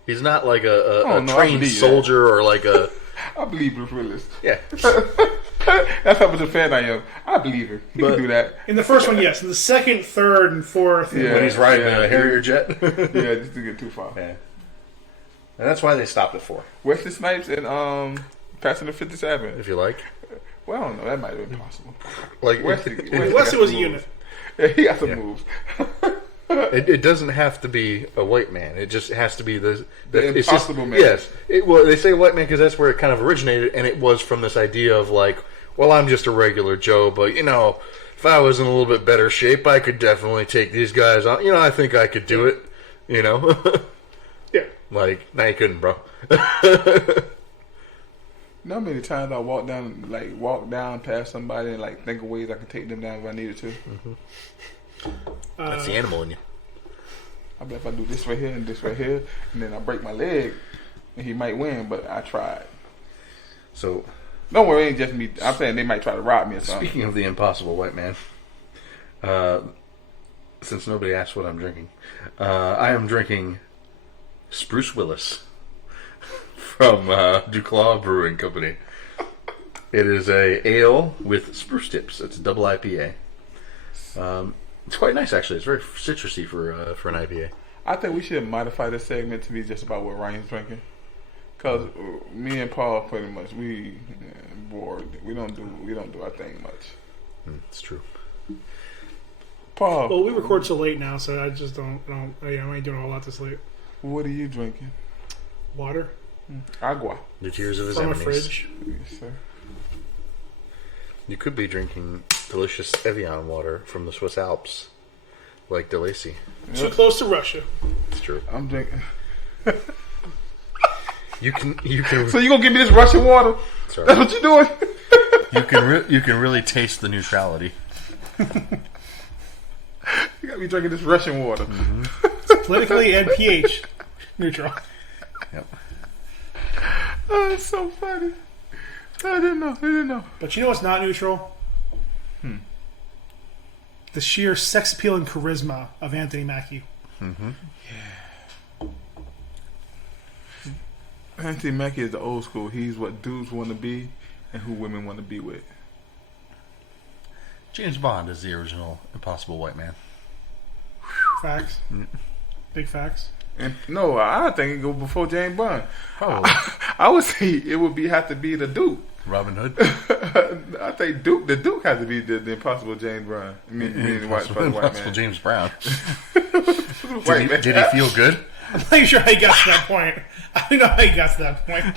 He's not like a trained soldier or like a. I believe Bruce Willis. Yeah, that's how much a fan I am. I believe him. He can do that. In the first one, yes. In the second, third, and fourth, when he's riding a Harrier jet. Yeah, just to get too far. Yeah, and that's why they stopped it for Wesley Snipes and Fast and the 57. If you like. Well, I don't know. That might have been possible. Like Wesley was a unit. Yeah, he got some moves. It doesn't have to be a white man. It just has to be the Impossible Man. Yes. Well, they say white man because that's where it kind of originated, and it was from this idea of like, well, I'm just a regular Joe, but if I was in a little bit better shape, I could definitely take these guys on. I think I could do it. Yeah. Like, no, you couldn't, bro. Not many times I walk down past somebody and like think of ways I can take them down if I needed to. Mm-hmm. That's the animal in you. I bet if I do this right here and this right here, and then I break my leg, and he might win. But I tried. So, don't worry, it ain't just me. I'm saying they might try to rob me or something. Speaking of the Impossible White Man, since nobody asked what I'm drinking, I am drinking Spruce Willis. From Duclaw Brewing Company. It is a ale with spruce tips. It's a double IPA. It's quite nice, actually. It's very citrusy for an IPA. I think we should modify this segment to be just about what Ryan's drinking. Because me and Paul pretty much we bored. We don't do our thing much. It's true. Paul. Well, we record so late now, so I just don't. I ain't doing a whole lot this late. What are you drinking? Water. Agua. The tears of his From enemies. a fridge. Yes, sir. You could be drinking delicious Evian water from the Swiss Alps, like DeLacy. Too close to Russia. It's true. I'm drinking. You can. So you gonna give me this Russian water? Sorry. That's what you're doing. You can really taste the neutrality. You gotta be drinking this Russian water. Mm-hmm. It's politically and pH neutral. Yep. Oh, it's so funny. I didn't know. But you know what's not neutral? The sheer sex appeal and charisma of Anthony Mackie. Mm-hmm. Yeah. Anthony Mackie is the old school. He's what dudes want to be and who women want to be with. James Bond is the original Impossible White Man. Facts. Big facts. And no, I think it go before James Bond. Probably. I would say it would have to be the Duke. Robin Hood. I think the Duke has to be the Impossible James Brown. Impossible James Brown. Did he feel good? I'm not even sure how he got to that point. I don't know how he got to that point.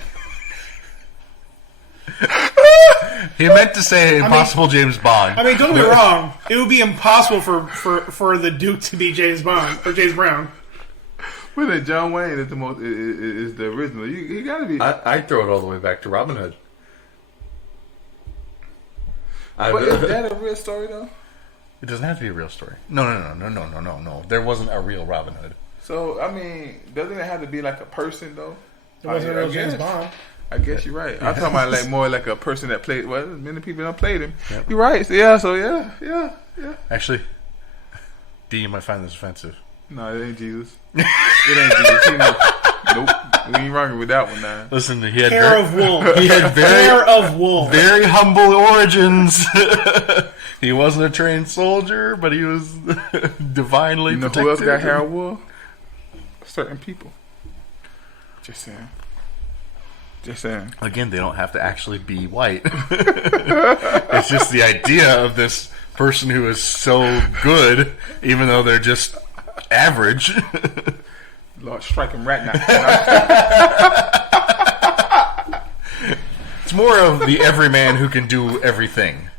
He meant to say Impossible James Bond. I mean, don't get me wrong. It would be impossible for the Duke to be James Bond or James Brown. Well, then John Wayne is the original. You gotta be. I'd throw it all the way back to Robin Hood. But is that a real story though? It doesn't have to be a real story. No. There wasn't a real Robin Hood. So I mean, doesn't it have to be like a person though? It wasn't a real James Bond. I guess you're right. I'm talking about like more like a person that played. Well, many people don't played him. Yep. You're right. So yeah. Actually, D, you might find this offensive. No, it ain't Jesus. It ain't Jesus. Nope. We ain't rocking with that one now. Listen, he had hair of wool. He had very humble origins. He wasn't a trained soldier, but he was divinely protected. Who else got hair of wool? Certain people. Just saying. Again, they don't have to actually be white. It's just the idea of this person who is so good, even though they're just average. Lord, strike him right now. It's more of the everyman who can do everything.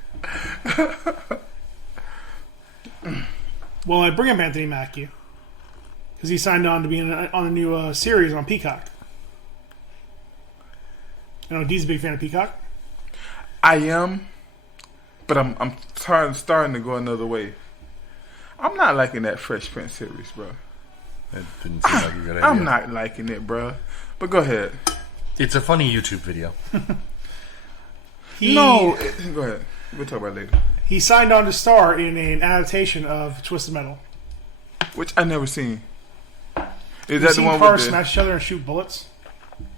Well, I bring up Anthony Mackie because he signed on to be on a new series on Peacock. I know Dee's a big fan of Peacock. I am, but I'm starting to go another way. I'm not liking that Fresh Prince series, bro. That didn't seem like a good idea. I'm not liking it, bro. But go ahead. It's a funny YouTube video. Go ahead. We'll talk about it later. He signed on to star in an adaptation of Twisted Metal, which I never seen. Is You've that the seen one cars with smash each other and shoot bullets?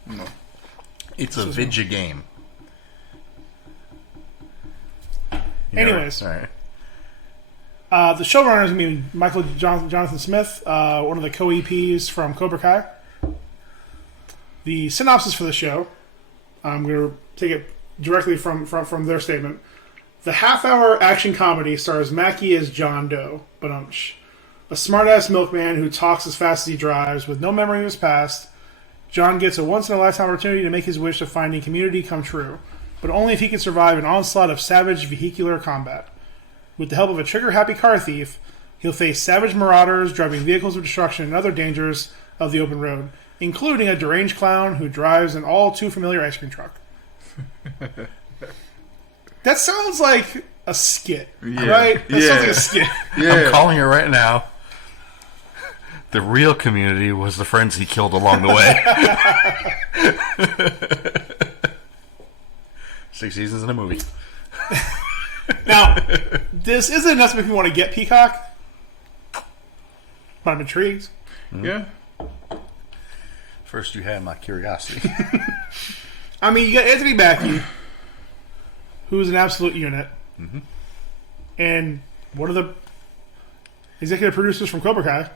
No. It's a vidya game. Anyways, all right. The showrunner is going to be Michael Jonathan Smith, one of the co-EPs from Cobra Kai. The synopsis for the show, I'm going to take it directly from their statement. The half-hour action comedy stars Mackie as John Doe, a smart-ass milkman who talks as fast as he drives, with no memory of his past. John gets a once-in-a-lifetime opportunity to make his wish of finding community come true, but only if he can survive an onslaught of savage vehicular combat. With the help of a trigger-happy car thief, he'll face savage marauders driving vehicles of destruction and other dangers of the open road, including a deranged clown who drives an all-too-familiar ice cream truck. That sounds like a skit, right? That sounds like a skit. Yeah. I'm calling it right now. The real community was the friends he killed along the way. 6 seasons in a movie. Now, this isn't enough to make me want to get Peacock, but I'm intrigued. Mm-hmm. Yeah. First, you had my curiosity. I mean, you got Anthony Mackie, who's an absolute unit, and one of the executive producers from Cobra Kai.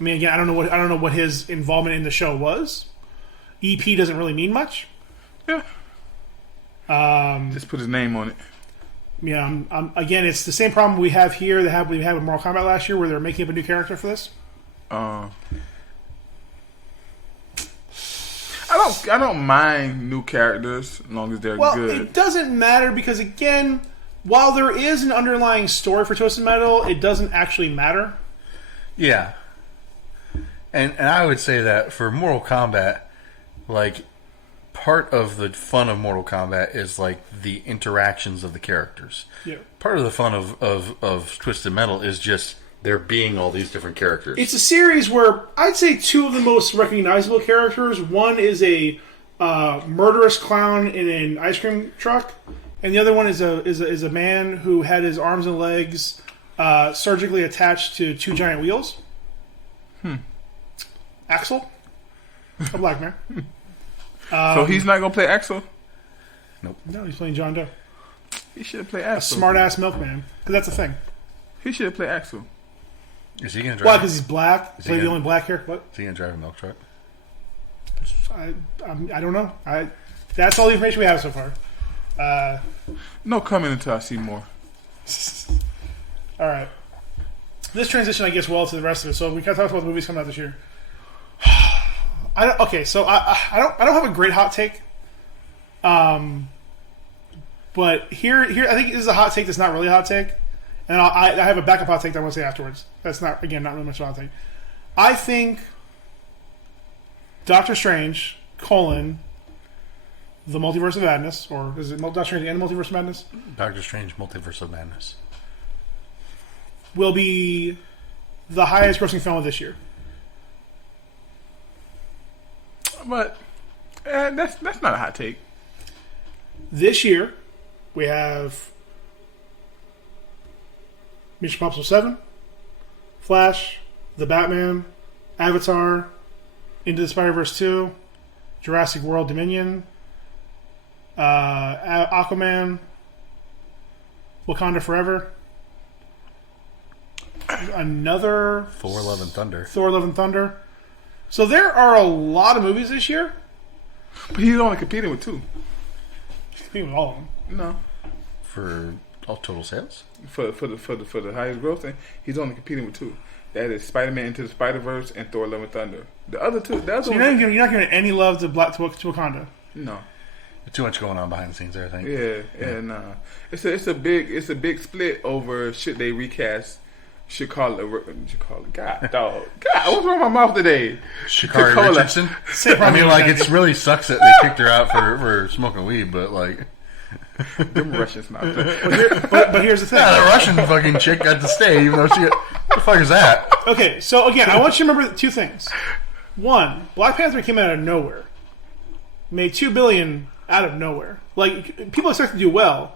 I mean, again, I don't know what his involvement in the show was. EP doesn't really mean much. Yeah. Just put his name on it. Yeah. Again, it's the same problem we have here that we had with Mortal Kombat last year, where they're making up a new character for this. I don't mind new characters as long as they're good. Well, it doesn't matter because, again, while there is an underlying story for Twisted Metal, it doesn't actually matter. Yeah. And I would say that for Mortal Kombat, like, part of the fun of Mortal Kombat is, like, the interactions of the characters. Yeah. Part of the fun of Twisted Metal is just there being all these different characters. It's a series where I'd say two of the most recognizable characters. One is a murderous clown in an ice cream truck, and the other one is a man who had his arms and legs surgically attached to two giant wheels. Axel, a black man. So he's not gonna play Axel? Nope. No, he's playing John Doe. He should have played Axel. A smart-ass milkman, because that's the thing. He should have played Axel. Is he gonna drive? Why? Because he's black. He's the only black here. What? Is he gonna drive a milk truck? I don't know. That's all the information we have so far. No comment until I see more. All right. This transition, I guess, well to the rest of it. So we kind of talked about the movies coming out this year. So I don't have a great hot take. But here I think this is a hot take that's not really a hot take, and I have a backup hot take that I want to say afterwards. That's not really much of a hot take. I think Doctor Strange, the Multiverse of Madness, or is it Doctor Strange and the Multiverse of Madness? Doctor Strange, Multiverse of Madness. Will be the highest grossing film of this year. But that's not a hot take. This year, we have Mission Impossible 7, Flash, The Batman, Avatar, Into the Spider-Verse 2, Jurassic World Dominion, Aquaman, Wakanda Forever, another Thor: Love and Thunder. So there are a lot of movies this year. But he's only competing with 2. He's competing with all of them. No. For all total sales? For the highest grossing, he's only competing with 2. That is Spider-Man Into the Spider-Verse and Thor: Love and Thunder. The other 2, so you're not giving any love to Wakanda. No. Too much going on behind the scenes there, I think. Yeah, nah. It's a big split over should they recast God, dog. God, what's wrong with my mouth today? Shikari Richardson? I mean, like, it really sucks that they kicked her out for smoking weed, but, like... Them Russians not but here's the thing. Yeah, the Russian fucking chick got to stay, even though she... What the fuck is that? Okay, so again, I want you to remember 2 things. 1, Black Panther came out of nowhere. Made $2 billion out of nowhere. Like, people expect to do well.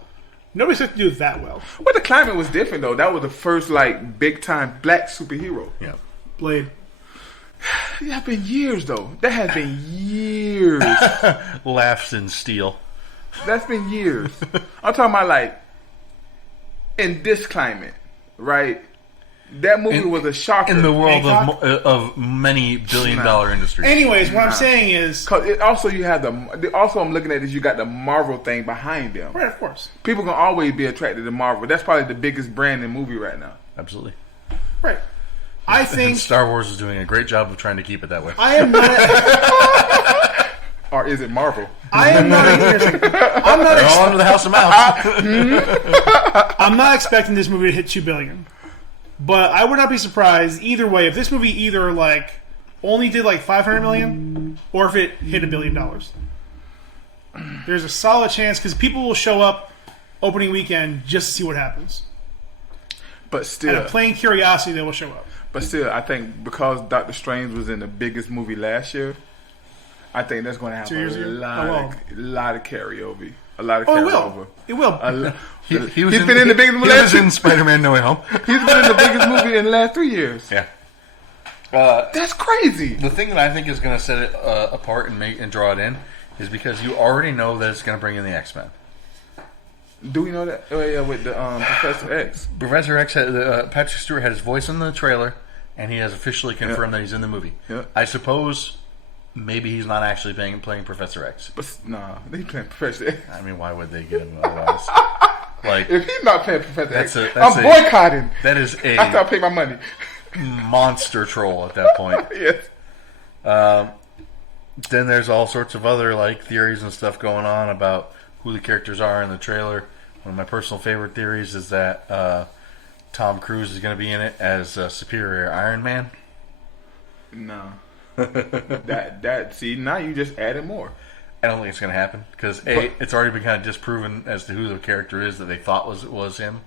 Nobody expected to do that well. Well, the climate was different, though. That was the first, like, big-time black superhero. Yeah. Blade. Yeah, it's been years, though. That has been years. Laughs in steel. That's been years. I'm talking about, like, in this climate, right? That movie was a shocker. In the world of many billion-dollar industries. Anyways, what I'm saying is... Because you have also, I'm looking at this, you got the Marvel thing behind them. Right, of course. People can always be attracted to Marvel. That's probably the biggest brand in movie right now. Absolutely. Right. I think... And Star Wars is doing a great job of trying to keep it that way. I am not... Or is it Marvel? I am not... I'm not... They're all under the House of Mouse. I'm not expecting this movie to hit $2 billion. But I would not be surprised either way if this movie either like only did like $500 million or if it hit $1 billion. There's a solid chance because people will show up opening weekend just to see what happens. But still, out of plain curiosity, they will show up. But still, I think because Doctor Strange was in the biggest movie last year, I think that's going to have a lot of carryover. A lot of carryover. It will. He's been in the biggest movie. He was in Spider-Man No Way Home. He's been in the biggest movie in the last 3 years. Yeah. That's crazy. The thing that I think is going to set it apart and draw it in is because you already know that it's going to bring in the X-Men. Do we know that? Oh yeah, with the Professor X. Professor X Patrick Stewart had his voice in the trailer, and he has officially confirmed that he's in the movie. Yeah. I suppose maybe he's not actually playing Professor X. But nah, they playing Professor X. I mean, why would they get him otherwise? Like, if he's not playing Professor X, that's I'm boycotting. That is I start paying my money. Monster troll at that point. Yes. Then there's all sorts of other like theories and stuff going on about who the characters are in the trailer. One of my personal favorite theories is that Tom Cruise is going to be in it as Superior Iron Man. No. See, now you just added more. I don't think it's going to happen because it's already been kind of disproven as to who the character is that they thought was him.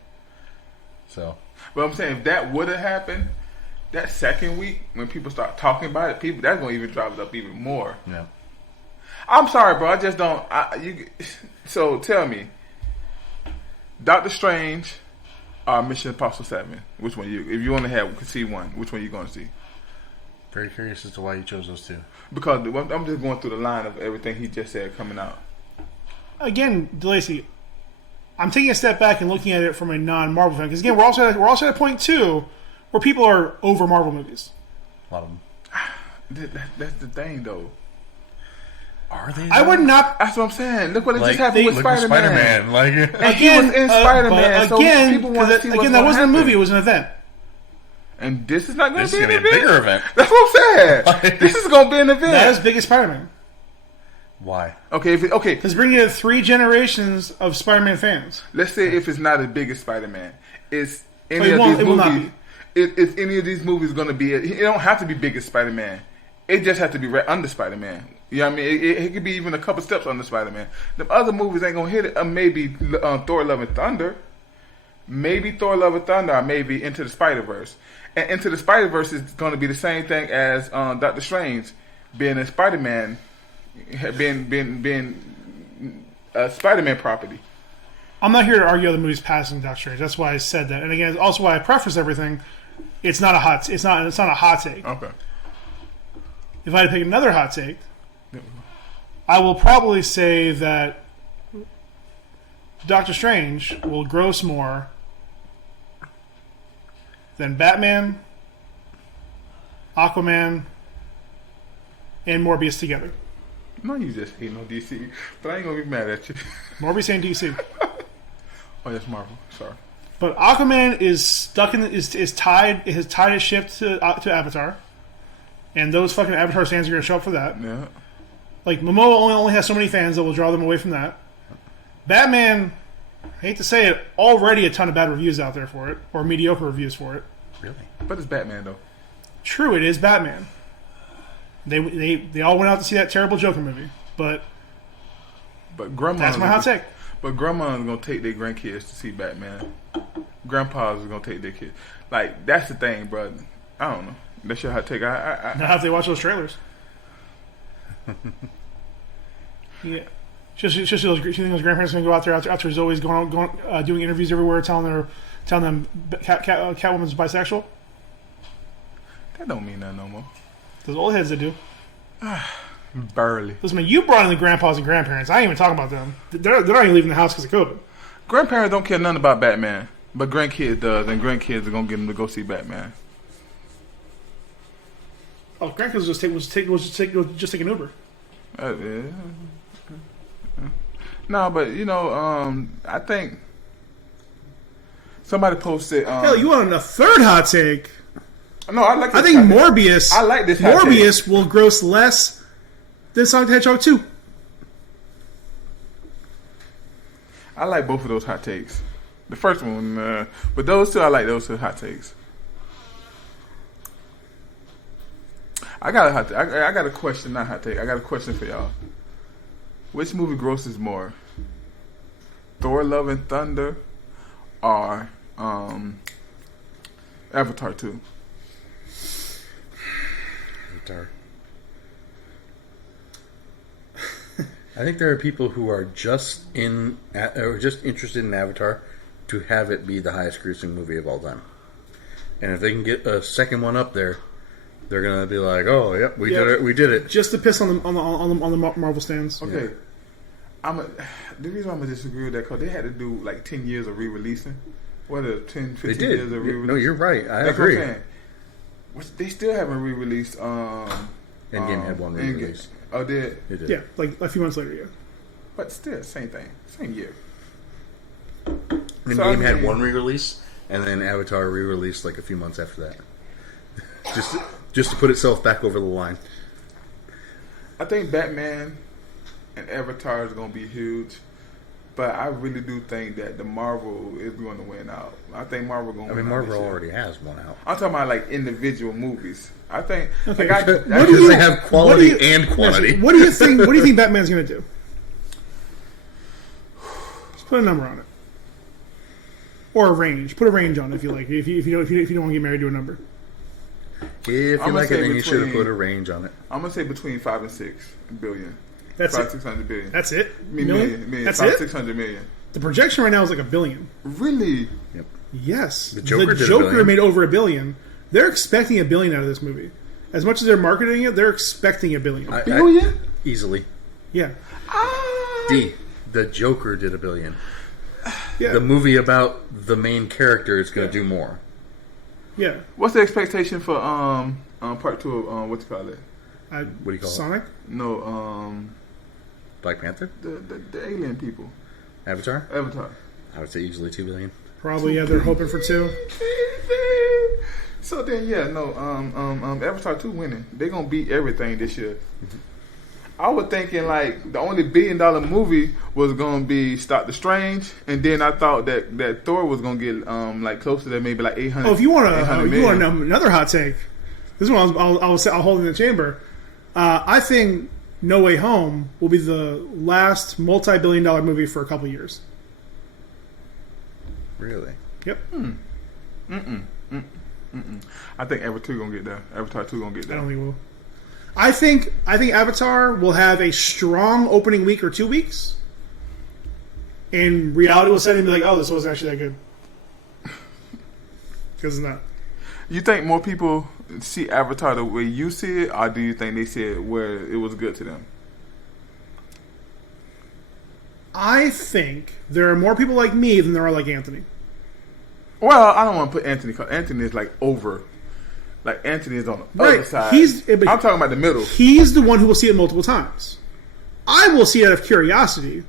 So, but I'm saying if that would have happened, that second week when people start talking about it, that's going to even drive it up even more. Yeah. I'm sorry, bro. I just don't. So tell me, Doctor Strange or Mission Impossible 7? Which one if you only could see one, which one you going to see? Very curious as to why you chose those two. Because I'm just going through the line of everything he just said coming out. Again, DeLacy, I'm taking a step back and looking at it from a non-Marvel fan. Because again, we're also at a point too where people are over Marvel movies. A lot of them. That's the thing, though. Are they? I would not. That's what I'm saying. Look what just happened with Spider-Man. Like, and he was in Spider-Man. So people want to see what's that wasn't a movie; it was an event. And this is not going This to is be an going to be a event. bigger event. That's what I'm saying. This is going to be an event. That is biggest Spider-Man. Why? Okay, okay. It's bringing in 3 generations of Spider-Man fans. Let's say if it's not as big as Spider-Man, it's it any of won't- these it will not movies. If any of these movies going to be, it don't have to be big as Spider-Man. It just has to be right under Spider-Man. You know what I mean? It could be even a couple steps under Spider-Man. The other movies ain't gonna hit it. Maybe Thor: Love and Thunder. Maybe Thor: Love and Thunder, or maybe Into the Spider-Verse. And Into the Spider-Verse is going to be the same thing as Doctor Strange being a Spider-Man, being a Spider-Man property. I'm not here to argue other movies passing Doctor Strange. That's why I said that. And again, also why I preface everything. It's not a hot take. Okay. If I had to pick another hot take, I will probably say that Doctor Strange will gross more than Batman, Aquaman, and Morbius together. No, you just hate no DC, but I ain't gonna be mad at you. Morbius ain't DC. Oh, that's Marvel. Sorry. But Aquaman is stuck in is tied. It has tied his ship to Avatar, and those fucking Avatar fans are going to show up for that. Yeah. Like Momoa only has so many fans that will draw them away from that. Batman, I hate to say it, already a ton of bad reviews out there for it, or mediocre reviews for it. Really? But it's Batman though. True, it is Batman. They all went out to see that terrible Joker movie, but Grandma. that's my hot take. But grandma's gonna take their grandkids to see Batman. Grandpas is gonna take their kids. Like that's the thing, bro. I don't know. That's your hot take. Not if they watch those trailers. Yeah. She thinks those grandparents are going to go out there after Zoe's going doing interviews everywhere, telling them Catwoman's bisexual. That don't mean nothing no more. Those old heads that do. Barely. Listen, man, you brought in the grandpas and grandparents. I ain't even talking about them. They're not even leaving the house because of COVID. Grandparents don't care nothing about Batman, but grandkids does, and grandkids are gonna get them to go see Batman. Oh, grandkids just take an Uber. Yeah. No, but you know, I think somebody posted. Hell, you want a third hot take? No, I like. I think Morbius. I like this. Hot Morbius take. will gross less than Sonic the Hedgehog 2. I like both of those hot takes. The first one, but those two, I like those two hot takes. I got a hot. I got a question, not hot take. I got a question for y'all. Which movie grosses more? Thor: Love and Thunder, or Avatar 2? Avatar. I think there are people who are just interested in Avatar to have it be the highest grossing movie of all time. And if they can get a second one up there, they're gonna be like, "Oh, yep, we did it." Just to piss on the Marvel stands. Okay, the reason I'm gonna disagree with that because they had to do like 10 years of re-releasing. What are 10, 15 They did. years of re-releasing? No, you're right. I That's agree. what I'm saying. They still haven't re-released. Endgame had one re-release. Oh, did? It did. Yeah, like a few months later, yeah. But still, same thing, same year. Endgame had one re-release, and then Avatar re-released like a few months after that. just to put itself back over the line. I think Batman and Avatar is going to be huge, but I really do think that the Marvel is going to win out. I think Marvel going to win out. Marvel already has one out. I'm talking about like individual movies. I think Okay. Because they have quality and quantity. What do you think? What do you think Batman's going to do? Just put a number on it, or a range. Put a range on it if you like. If you don't want to get married to a number. If you like it, then you should have put a range on it. I'm gonna say between 5 and 6 billion. That's 500, it. 600 billion. That's it. Million. That's 500, it. 600 million. The projection right now is like $1 billion. Really? Yep. Yes, The Joker did $1 billion. made over $1 billion. They're expecting $1 billion out of this movie. As much as they're marketing it, they're expecting $1 billion. Billion? Easily. Yeah, The Joker did $1 billion. yeah, The movie about the main character is going to do more. yeah. What's the expectation for part 2 of what you call it? What do you call Sonic? No, Black Panther? the alien people. Avatar? Avatar. I would say easily $2 billion. Probably, yeah. They're hoping for 2. So then, yeah, no, Avatar 2 winning. They're gonna beat everything this year. I was thinking like the only $1 billion movie was gonna be Doctor Strange, and then I thought that Thor was gonna get like closer to maybe like 800. Oh, if you want million. another hot take, this one I'll hold in the chamber. I think No Way Home will be the last multi-billion-dollar movie for a couple years. Really? Yep. I think Avatar 2 gonna get there. Avatar 2 gonna get I there. don't think it will. I think Avatar will have a strong opening week or 2 weeks, and reality will set in and be like, "Oh, this wasn't actually that good," because it's not. You think more people see Avatar the way you see it, or do you think they see it where it was good to them? I think there are more people like me than there are like Anthony. Well, I don't want to put Anthony, because Anthony is like over. Like Anthony is on the other side. I'm talking about the middle. He's the one who will see it multiple times. I will see it out of curiosity.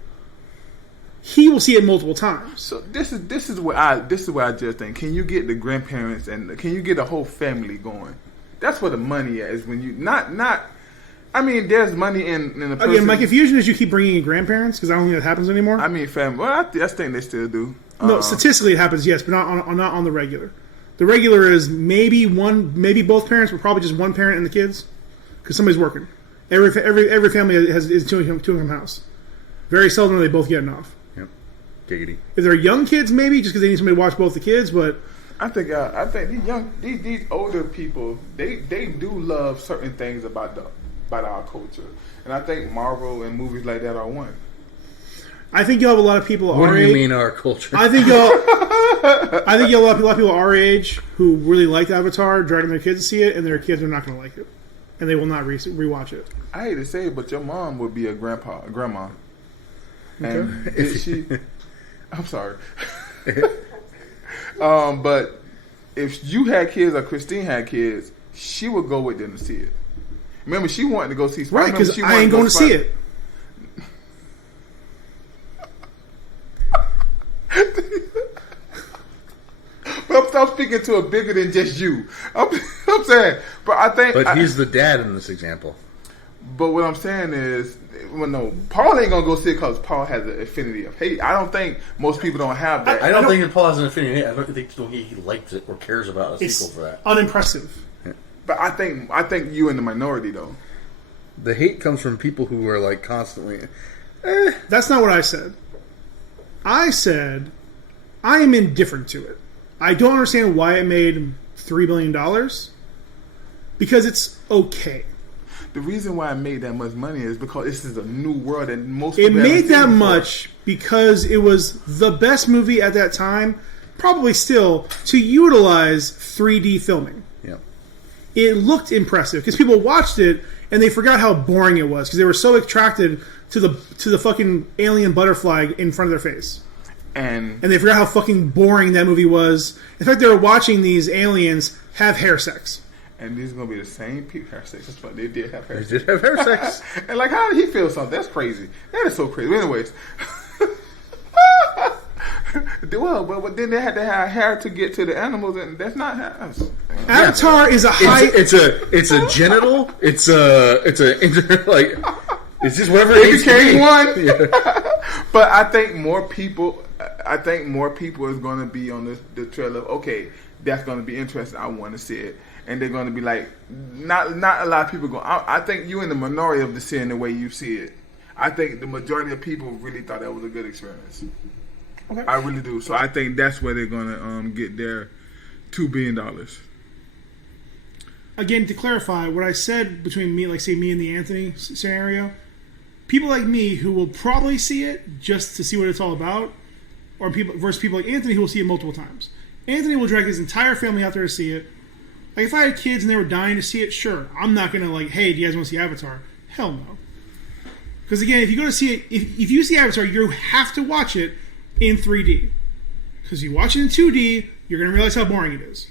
He will see it multiple times. So this is where I just think, can you get the grandparents and can you get the whole family going? That's where the money is when you not. I mean, there's money in the person. Again, my confusion is you keep bringing in grandparents because I don't think that happens anymore. I mean, family. Well, I think they still do. No, statistically it happens, yes, but not on the regular. The regular is maybe both parents, but probably just one parent and the kids, because somebody's working. Every family is two income house. Very seldom are they both getting off. Yep. Giggity. If they're young kids, maybe just because they need somebody to watch both the kids, but I think these older people they do love certain things about our culture, and I think Marvel and movies like that are one. I think you'll have a lot of people What our do age. you mean our culture? I think you'll have a lot of people our age who really liked Avatar, dragging their kids to see it, and their kids are not going to like it, and they will not rewatch it. I hate to say it, but your mom would be a grandma. Okay. And she, I'm sorry. But if you had kids or Christine had kids, she would go with them to see it. Remember, she wanted to go see Spider-Man. Right, because I ain't going to see it. But I'm speaking to a bigger than just you. I'm saying, but I think. But he's the dad in this example. But what I'm saying is, well, no, Paul ain't gonna go see it because Paul has an affinity of hate. I don't think most people don't have that. I don't think that Paul has an affinity. I don't think he likes it or cares about a sequel for that. Unimpressive. But I think you in the minority though. The hate comes from people who are like constantly. That's not what I said. I said I am indifferent to it. I don't understand why it made $3 billion because it's okay. The reason why I made that much money is because this is a new world and most It people haven't made seen that before. much because it was the best movie at that time, probably still, to utilize 3D filming. Yeah. It looked impressive because people watched it and they forgot how boring it was because they were so attracted to the fucking alien butterfly in front of their face. And And they forgot how fucking boring that movie was. In fact, they were watching these aliens have hair sex. these are gonna be the same people hair sex. That's what they did have hair They sex. did have hair sex. And like, how did he feel something? That's crazy. That is so crazy. Anyways. Well, but then they had to have hair to get to the animals, and that's not hair. Avatar is a high. It's a genital. It's a like. It's just whatever It needs to became be. one. Yeah. But I think more people is going to be on the trail of, okay, that's going to be interesting. I want to see it, and they're going to be like, not a lot of people go. I think you in the minority of the seeing the way you see it. I think the majority of people really thought that was a good experience. Okay. I really do. So I think that's where they're going to get their $2 billion. Again, to clarify, what I said between me, like say me and the Anthony scenario, people like me who will probably see it just to see what it's all about, or people versus people like Anthony who will see it multiple times. Anthony will drag his entire family out there to see it. Like if I had kids and they were dying to see it, sure, I'm not gonna like, hey, do you guys want to see Avatar? Hell no. Because again, if you go to see it, if you see Avatar, you have to watch it in 3D. Because if you watch it in 2D, you're gonna realize how boring it is.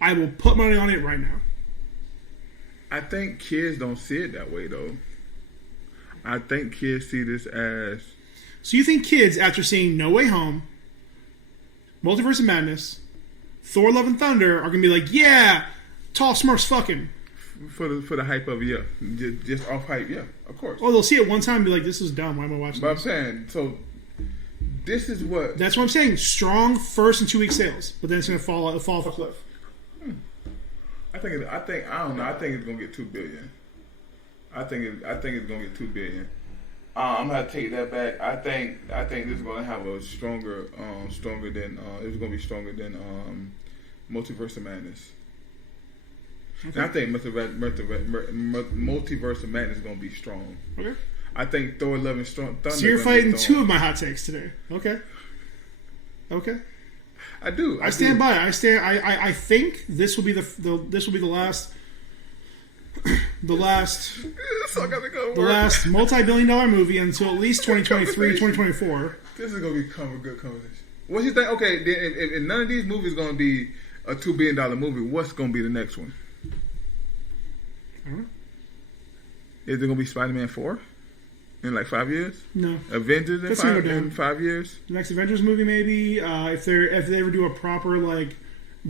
I will put money on it right now. I think kids don't see it that way, though. I think kids see this as... So you think kids, after seeing No Way Home, Multiverse of Madness, Thor: Love and Thunder are gonna be like, yeah, tall Smurfs fucking. For the hype of it, yeah. Just off hype, yeah, of course. Oh, they'll see it one time and be like, this is dumb. Why am I watching But this? I'm saying, so this is what... That's what I'm saying. Strong first and 2 week sales, but then it's gonna fall off a cliff. I don't know. I think it's gonna get $2 billion. I think it's gonna get $2 billion. I'm gonna take that back. I think this is gonna have a stronger than it's gonna be stronger than Multiverse of Madness. Okay. And I think Multiverse of Madness is gonna be strong. Okay. I think Thor: Love and Thunder. So you're fighting two of my hot takes today. Okay. I do. I stand by it. I think this will be the last multi-billion-dollar movie until at least 2023, 2024. This is gonna become a good conversation. What do you think? Okay, if none of these movies gonna be a $2 billion movie, what's gonna be the next one? I don't know. Is it gonna be Spider-Man 4 in like 5 years? No. Avengers in in 5 years? The next Avengers movie, maybe. If they ever do a proper like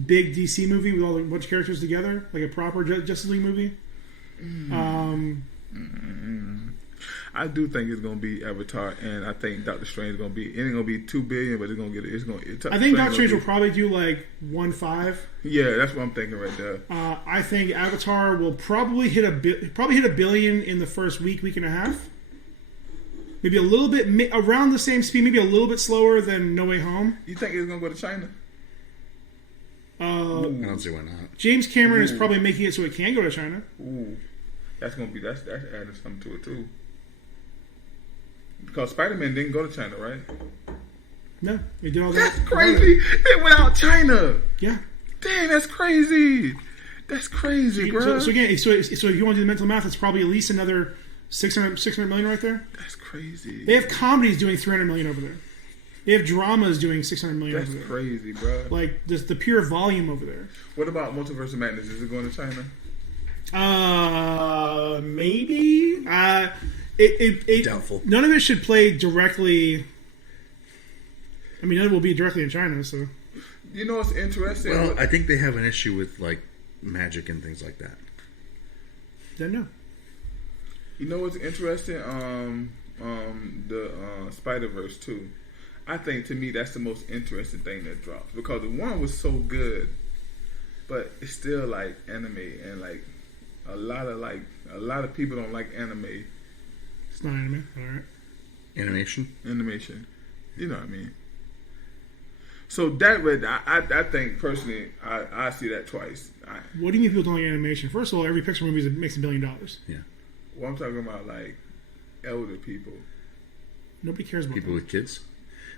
big DC movie with all a bunch of characters together, like a proper Justice League movie. I do think it's gonna be Avatar, and I think Doctor Strange is gonna be. It ain't gonna be $2 billion, but it's gonna get. It's gonna. I think Doctor Strange will probably do like 1.5. Yeah, that's what I'm thinking right there. I think Avatar will probably hit $1 billion in the first week and a half. Maybe a little bit around the same speed, maybe a little bit slower than No Way Home. You think it's gonna go to China? I don't see why not. James Cameron is probably making it so it can go to China. Ooh, that's adding something to it too. Because Spider-Man didn't go to China, right? No, they did all that. That's crazy. It went out China. Yeah. Dang, that's crazy. That's crazy, bro. So again, so if you want to do the mental math, it's probably at least another 600 million right there. That's crazy. They have comedies doing 300 million over there. They have dramas doing 600 million over there. That's crazy, bro. Like just the pure volume over there. What about Multiverse of Madness? Is it going to China? Maybe. Doubtful. None of it should play directly. I mean, none of it will be directly in China. So, you know what's interesting? Well, I think they have an issue with like magic and things like that. Don't know. You know what's interesting? The Spider-Verse 2. I think to me that's the most interesting thing that drops because the one was so good, but it's still like anime and like a lot of people don't like anime. It's not anime, all right. Animation. You know what I mean? So that would I think personally I see that twice. What do you mean people don't like animation? First of all, every Pixar movie makes $1 billion. Yeah. Well, I'm talking about like elder people. Nobody cares about people them. with kids.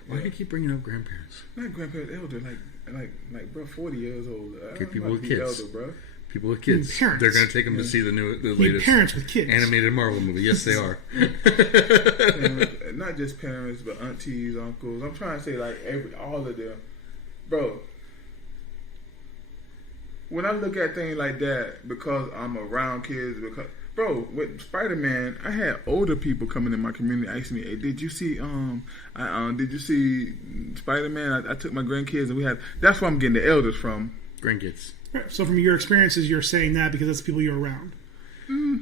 Why do you keep bringing up grandparents? Not grandparents, elder, like bro, 40 years old. Okay, people with kids. Elder, bro. People with kids. Parents. They're going to take them to see the latest parents with kids. animated Marvel movie. Yes, they are. Not just parents, but aunties, uncles. I'm trying to say like all of them, bro. When I look at things like that, because I'm around kids, bro, with Spider-Man, I had older people coming in my community asking me, "Hey, did you see did you see Spider-Man?" I took my grandkids and we had. That's where I'm getting the elders from. Grandkids. Right. So from your experiences, you're saying that because that's the people you're around.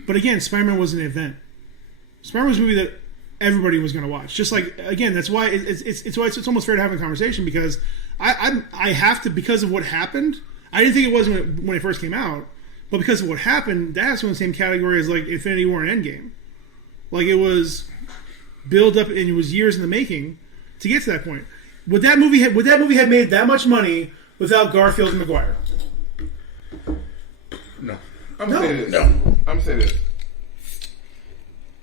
But again, Spider-Man was an event. Spider-Man was a movie that everybody was going to watch. Just like again, that's why it's almost fair to have a conversation because I have to because of what happened. I didn't think it was when it first came out. But because of what happened, that's in the same category as like Infinity War and Endgame. Like it was build up and it was years in the making to get to that point. Would that movie have made that much money without Garfield and Maguire? No. I'm gonna say this.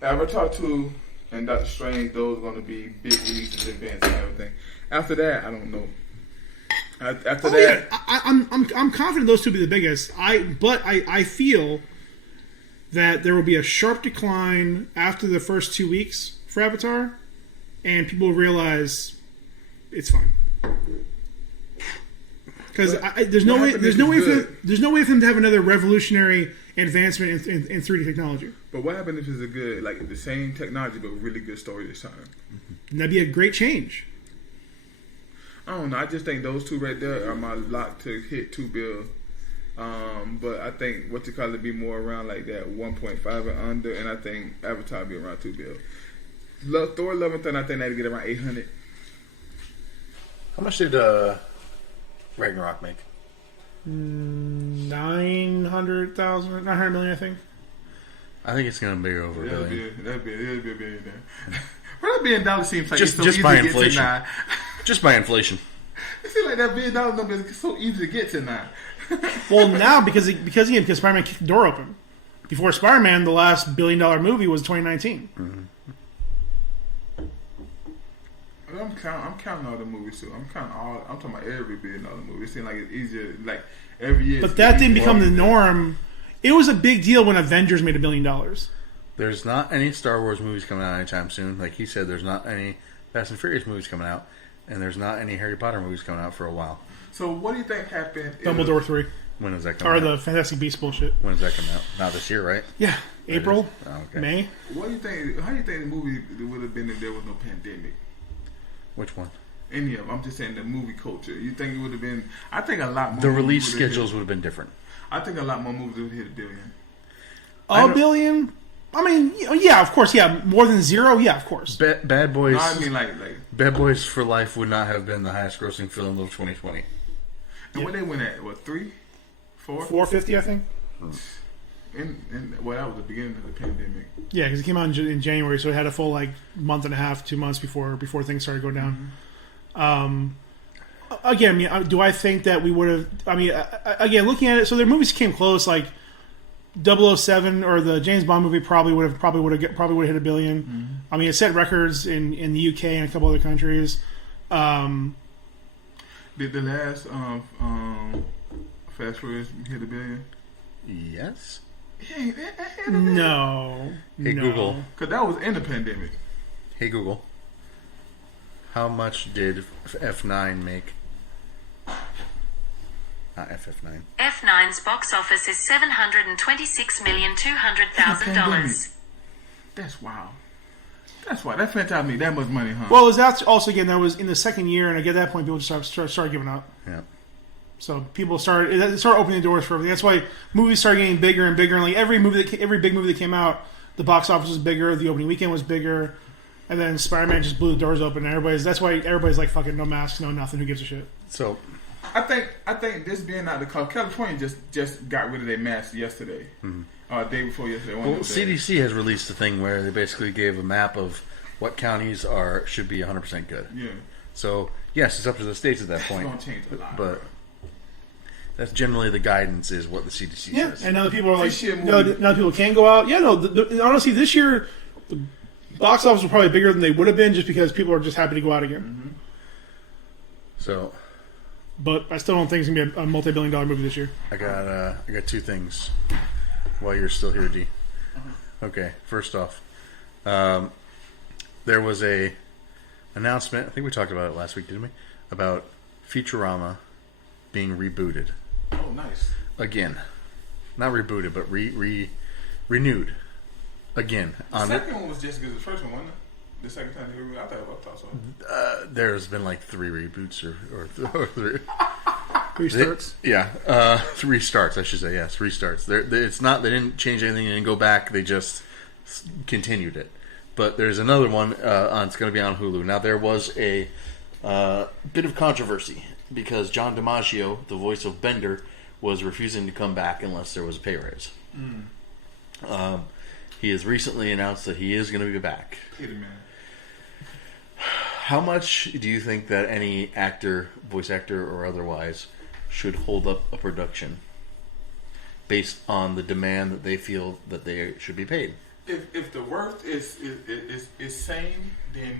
Avatar 2 and Doctor Strange, those are gonna be big releases, events, and everything. After that, I don't know. After that, yeah. I'm confident those two will be the biggest. But I feel that there will be a sharp decline after the first 2 weeks for Avatar, and people will realize it's fine. Because there's no way for them to have another revolutionary advancement in 3D technology. But what happened if it's a good like the same technology but really good story this time? And that'd be a great change. I don't know. I just think those two right there are my lock to hit $2 billion. But I think what you call it be more around like that 1.5 and under, and I think Avatar be around $2 billion. Thor: Love and Thunder, I think that'd get around 800. How much did Ragnarok make? 900,000, 900 million, I think. I think it's going to be over $1 billion. That'd be $1 billion. Well, that $1 billion seems like Just it's so easy by to inflation. get to now. Just by inflation. It seems like that $1 billion number is so easy to get to now. Well, now because Spider-Man kicked the door open. Before Spider-Man, the last $1 billion movie was 2019. Mm-hmm. I'm counting all the movies too. I'm talking about every $1 billion movie. It seems like it's easier, like every year. But that didn't become the norm. It was a big deal when Avengers made $1 billion. There's not any Star Wars movies coming out anytime soon. Like he said, there's not any Fast and Furious movies coming out, and there's not any Harry Potter movies coming out for a while. So what do you think happened? Dumbledore 3. When is that coming out? Or the Fantastic Beasts bullshit. When is that coming out? Not this year, right? Yeah. April, Oh, okay. May. What do you think? How do you think the movie would have been if there was no pandemic? Which one? Any of them. I'm just saying the movie culture. You think it would have been? I think a lot more. The release movies would've schedules would have been different. I think a lot more movies would hit $1 billion. $1 billion? I mean, yeah, of course, yeah. More than zero? Yeah, of course. Bad Boys. No, I mean like Bad Boys for Life would not have been the highest grossing film of 2020. and what they went at? What 3, 4? 450, I think. And well, that was the beginning of the pandemic. Yeah, because it came out in January, so it had a full month and a half, 2 months before things started going down. Again, I mean, do I think that we would have? I mean, again, looking at it, so their movies came close. Like 007 or the James Bond movie probably would have hit $1 billion. Mm-hmm. I mean, it set records in the UK and a couple other countries. Did the last Fast Furious hit $1 billion? Yes. No. Hey, no. Google. Because that was in the pandemic. Hey Google. How much did F9 make? Not FF9. F9's box office is $726,200,000. That's wild. That's why that franchise made that much money, huh? Well, that's also again that was in the second year, and at that point, people just started giving up. Yeah. So people started opening the doors for everything. That's why movies started getting bigger and bigger. And like every big movie that came out, the box office was bigger, the opening weekend was bigger, and then Spider-Man just blew the doors open. And that's why everybody's like, fucking no masks, no nothing. Who gives a shit? So I think this being out of the California just got rid of their masks yesterday. Day before yesterday. well, CDC has released a thing where they basically gave a map of what counties should be 100% good. Yeah. So yes, it's up to the states at that point. It's gonna change a lot. But that's generally the guidance is what the CDC says. And now the people are like, This shit no, movie- now people can go out. Yeah, no. Honestly, this year the box office was probably bigger than they would have been, just because people are just happy to go out again. So But I still don't think it's gonna be a multi-billion-dollar movie this year. I got 2 things while you're still here, D. Okay, first off, there was a announcement. I think we talked about it last week, didn't we? About Futurama being rebooted Oh, nice. again. Not rebooted, but renewed again. The second one was just as good as the first one, wasn't it? The second time they I thought so. There's been like 3 reboots or 3. 3 starts. Yeah, 3 starts. I should say yes, 3 starts. It's not. They didn't change anything. They didn't go back. They just continued it. But there's another one. It's going to be on Hulu. Now there was a bit of controversy because John DiMaggio, the voice of Bender, was refusing to come back unless there was a pay raise. He has recently announced that he is going to be back. Pity man. How much do you think that any actor, voice actor or otherwise, should hold up a production based on the demand that they feel that they should be paid? If the worth is sane, then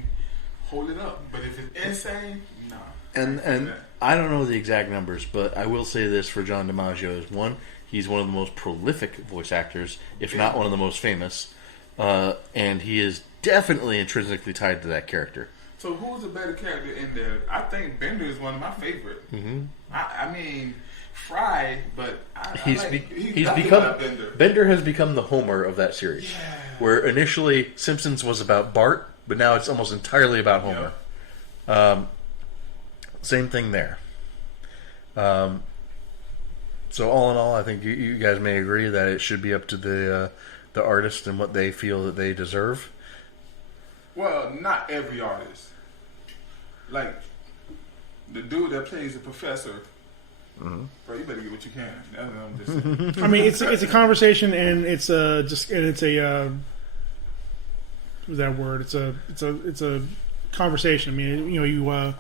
hold it up. But if it's insane, nah. And I don't know the exact numbers, but I will say this for John DiMaggio is one, he's one of the most prolific voice actors, if not one of the most famous, and he is definitely intrinsically tied to that character. So who's a better character in there? I think Bender is one of my favorite. I mean, Fry, but He's nothing become but Bender. Bender has become the Homer of that series. Yeah. Where initially Simpsons was about Bart, but now it's almost entirely about Homer. same thing there. So all in all, I think you guys may agree that it should be up to the artist and what they feel that they deserve. Well, not every artist. Like the dude that plays the professor. Mm-hmm. Bro, you better get what you can. That's what I'm just saying. I mean, it's a conversation, and it's a what's that word? It's a conversation. I mean, you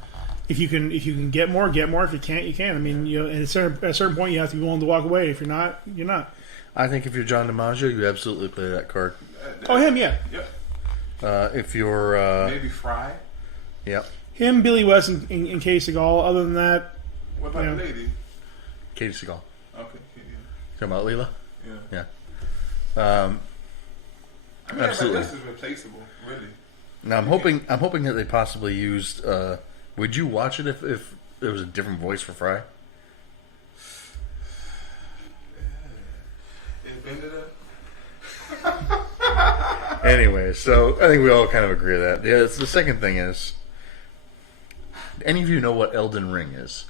if you can get more, get more. If you can't, you can't. I mean, at a certain point, you have to be willing to walk away. If you're not, you're not. I think if you're John DiMaggio, you absolutely play that card. Oh, him, yeah. Yep. If you're maybe Fry. Yep. Him, Billy West, and Katie Seagal. Other than that, what about the lady? Katie Seagal. Okay. Talking about Leela? Yeah. I mean, absolutely. Everybody else is replaceable, really. Now I'm hoping that they possibly used. Would you watch it if there was a different voice for Fry? Anyway, so I think we all kind of agree with that. Yeah, the second thing is, any of you know what Elden Ring is?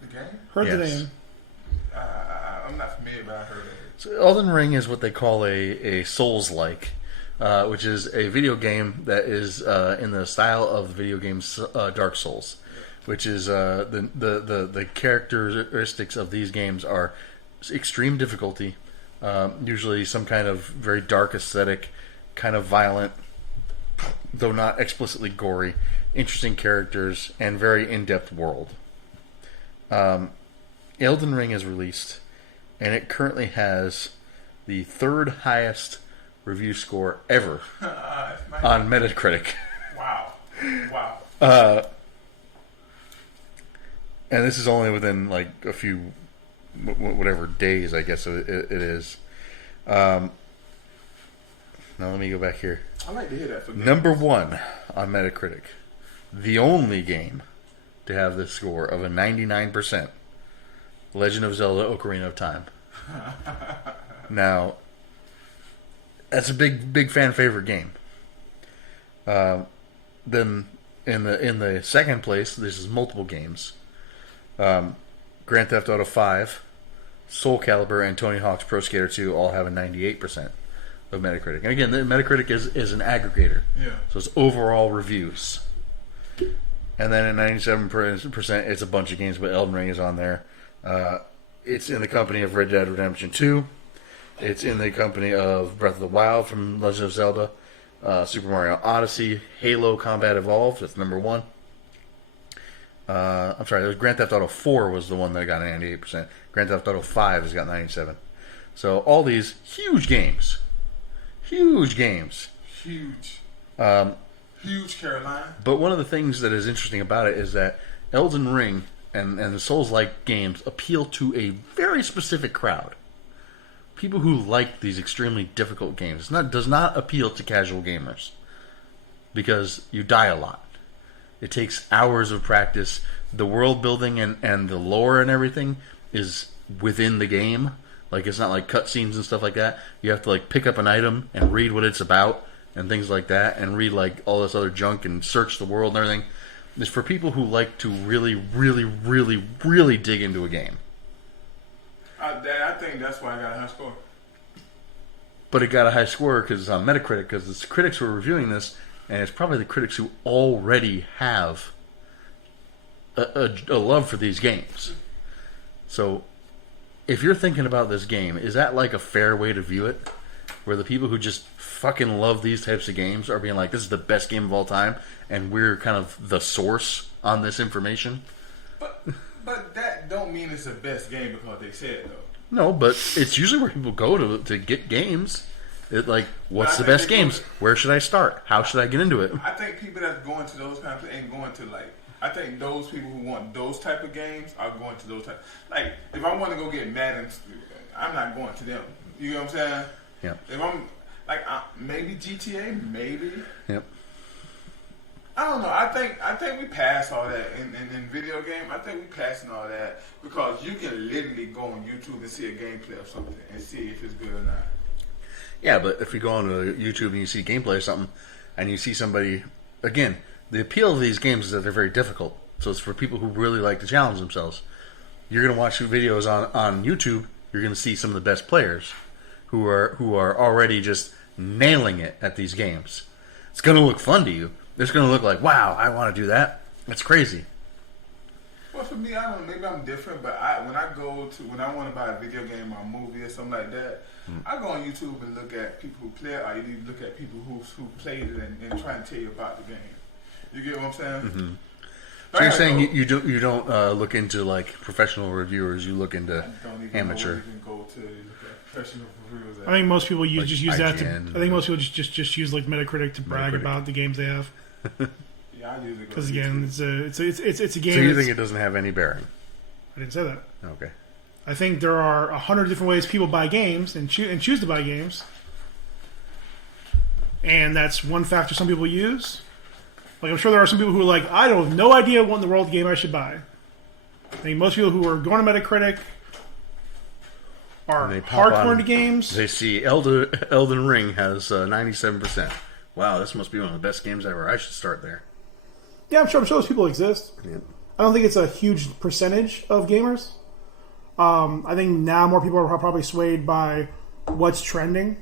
The game? heard the Yes. name. I'm not familiar, but I heard of it. So Elden Ring is what they call a Souls-like, which is a video game that is in the style of the video games Dark Souls, which is the characteristics of these games are extreme difficulty, usually some kind of very dark aesthetic, kind of violent, though not explicitly gory, interesting characters, and very in-depth world. Elden Ring is released, and it currently has the third highest review score ever on Metacritic. Wow. And this is only within like a few, whatever days, I guess it is. Now let me go back here. I like to hear that. For Number one on Metacritic, the only game to have this score of a 99%, Legend of Zelda: Ocarina of Time. Now, that's a big fan favorite game. Then in the second place, this is multiple games. Grand Theft Auto 5, Soul Calibur, and Tony Hawk's Pro Skater 2 all have a 98% of Metacritic. And again, the Metacritic is an aggregator, so it's overall reviews. And then at 97%, it's a bunch of games, but Elden Ring is on there. It's in the company of Red Dead Redemption 2. It's in the company of Breath of the Wild from Legend of Zelda, Super Mario Odyssey, Halo Combat Evolved. That's number one. I'm sorry, Grand Theft Auto 4 was the one that got 98%. Grand Theft Auto 5 has got 97%. So all these huge games. Huge. Huge Carolina. But one of the things that is interesting about it is that Elden Ring and the Souls-like games appeal to a very specific crowd. People who like these extremely difficult games. It does not appeal to casual gamers. Because you die a lot. It takes hours of practice. The world building and the lore and everything is within the game. Like, it's not like cutscenes and stuff like that. You have to like pick up an item and read what it's about and things like that, and read like all this other junk and search the world and everything. It's for people who like to really dig into a game. I think that's why I got a high score. But it got a high score because it's on Metacritic, because the critics were reviewing this, and it's probably the critics who already have a love for these games. So, if you're thinking about this game, is that like a fair way to view it? Where the people who just fucking love these types of games are being like, this is the best game of all time, and we're kind of the source on this information? But that don't mean it's the best game because they said it, though. No, but it's usually where people go to get games. It like, what's the best games? Where should I start? How should I get into it? I think people that's going to those kind of things ain't going to like. I think those people who want those type of games are going to those type. Like, if I want to go get Madden, I'm not going to them. You know what I'm saying? Yeah. If I'm like maybe GTA, maybe. Yep. I don't know. I think we passed all that in video game. I think we passing all that because you can literally go on YouTube and see a gameplay of something and see if it's good or not. Yeah, but if you go on YouTube and you see gameplay or something, and you see somebody, again, the appeal of these games is that they're very difficult. So it's for people who really like to challenge themselves. You're going to watch videos on YouTube. You're going to see some of the best players who are already just nailing it at these games. It's going to look fun to you. It's going to look like, wow, I want to do that. That's crazy. Well, for me, I don't know. Maybe I'm different, but when I want to buy a video game or a movie or something like that, I go on YouTube and look at people who play it, or you need to look at people who played it and try and tell you about the game. You get what I'm saying? Mm-hmm. So you're saying you don't look into like professional reviewers, you look into amateur. I think most people use that to. I think most people just use like Metacritic to brag about the games they have. Yeah, I use it because again, it's a game. So you think it doesn't have any bearing? I didn't say that. Okay. I think there are 100 different ways people buy games and choose to buy games, and that's one factor some people use. Like I'm sure there are some people who are like, I don't have no idea what in the world game I should buy. I think most people who are going to Metacritic are hardcore into games. They see Elden Ring has 97%. Wow, this must be one of the best games ever. I should start there. Yeah, I'm sure those people exist. Yeah. I don't think it's a huge percentage of gamers. I think now more people are probably swayed by what's trending.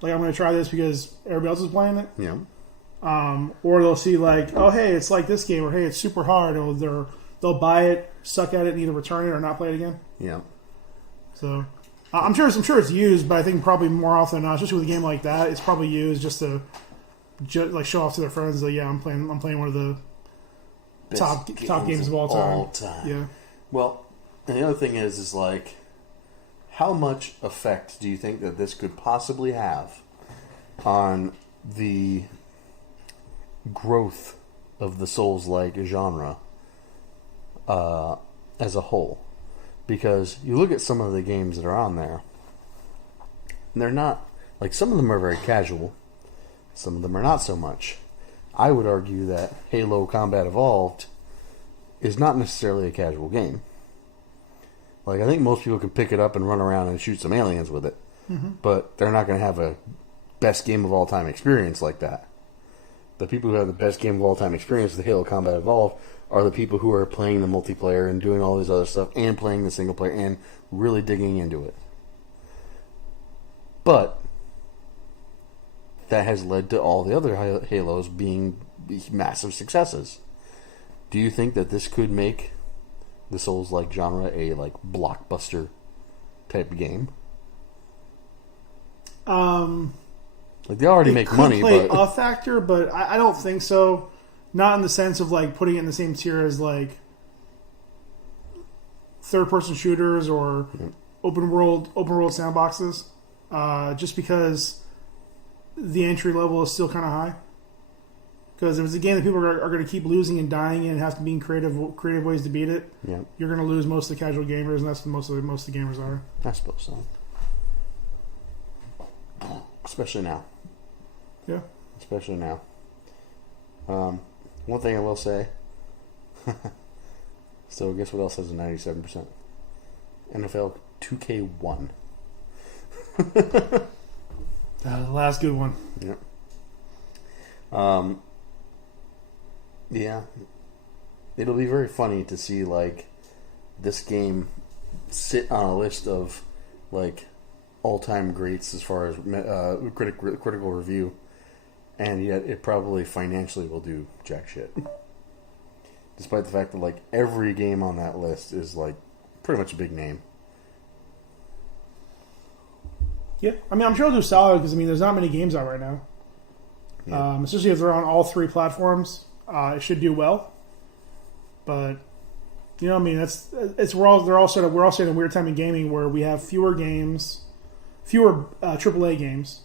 Like, I'm going to try this because everybody else is playing it. Yeah. Or they'll see like, oh, hey, it's like this game, or hey, it's super hard, or they'll buy it, suck at it, and either return it or not play it again. Yeah. So, I'm sure it's used, but I think probably more often than not, especially with a game like that, it's probably used just to like show off to their friends. Like, yeah, I'm playing one of the top games of all time. Yeah. Well, and the other thing is like, how much effect do you think that this could possibly have on the growth of the Souls-like genre as a whole? Because you look at some of the games that are on there, and they're not, like, some of them are very casual, some of them are not so much. I would argue that Halo Combat Evolved is not necessarily a casual game. Like, I think most people can pick it up and run around and shoot some aliens with it, but they're not going to have a best game of all time experience like that. The people who have the best game of all time experience with Halo Combat Evolved are the people who are playing the multiplayer and doing all this other stuff and playing the single player and really digging into it. But that has led to all the other Halos being massive successes. Do you think that this could make the Souls-like genre a like blockbuster type of game? Like, they already make money, play but a factor, but I don't think so. Not in the sense of like putting it in the same tier as like third-person shooters or open world sandboxes. Just because the entry level is still kind of high. Because if it's a game that people are going to keep losing and dying in and have to be in creative ways to beat it, you're going to lose most of the casual gamers, and that's what most of the gamers are. I suppose so. Especially now. Yeah. Especially now. One thing I will say. So guess what else has a 97%? NFL 2K1. The last good one. Yep. Yeah. It'll be very funny to see like this game sit on a list of like all-time greats as far as critical review, and yet it probably financially will do jack shit. Despite the fact that like every game on that list is like pretty much a big name. Yeah, I mean, I'm sure it'll do solid because I mean, there's not many games out right now. Yeah. Especially if they're on all three platforms, it should do well. But you know, I mean, we're all sort of in a weird time in gaming where we have fewer games, fewer AAA games.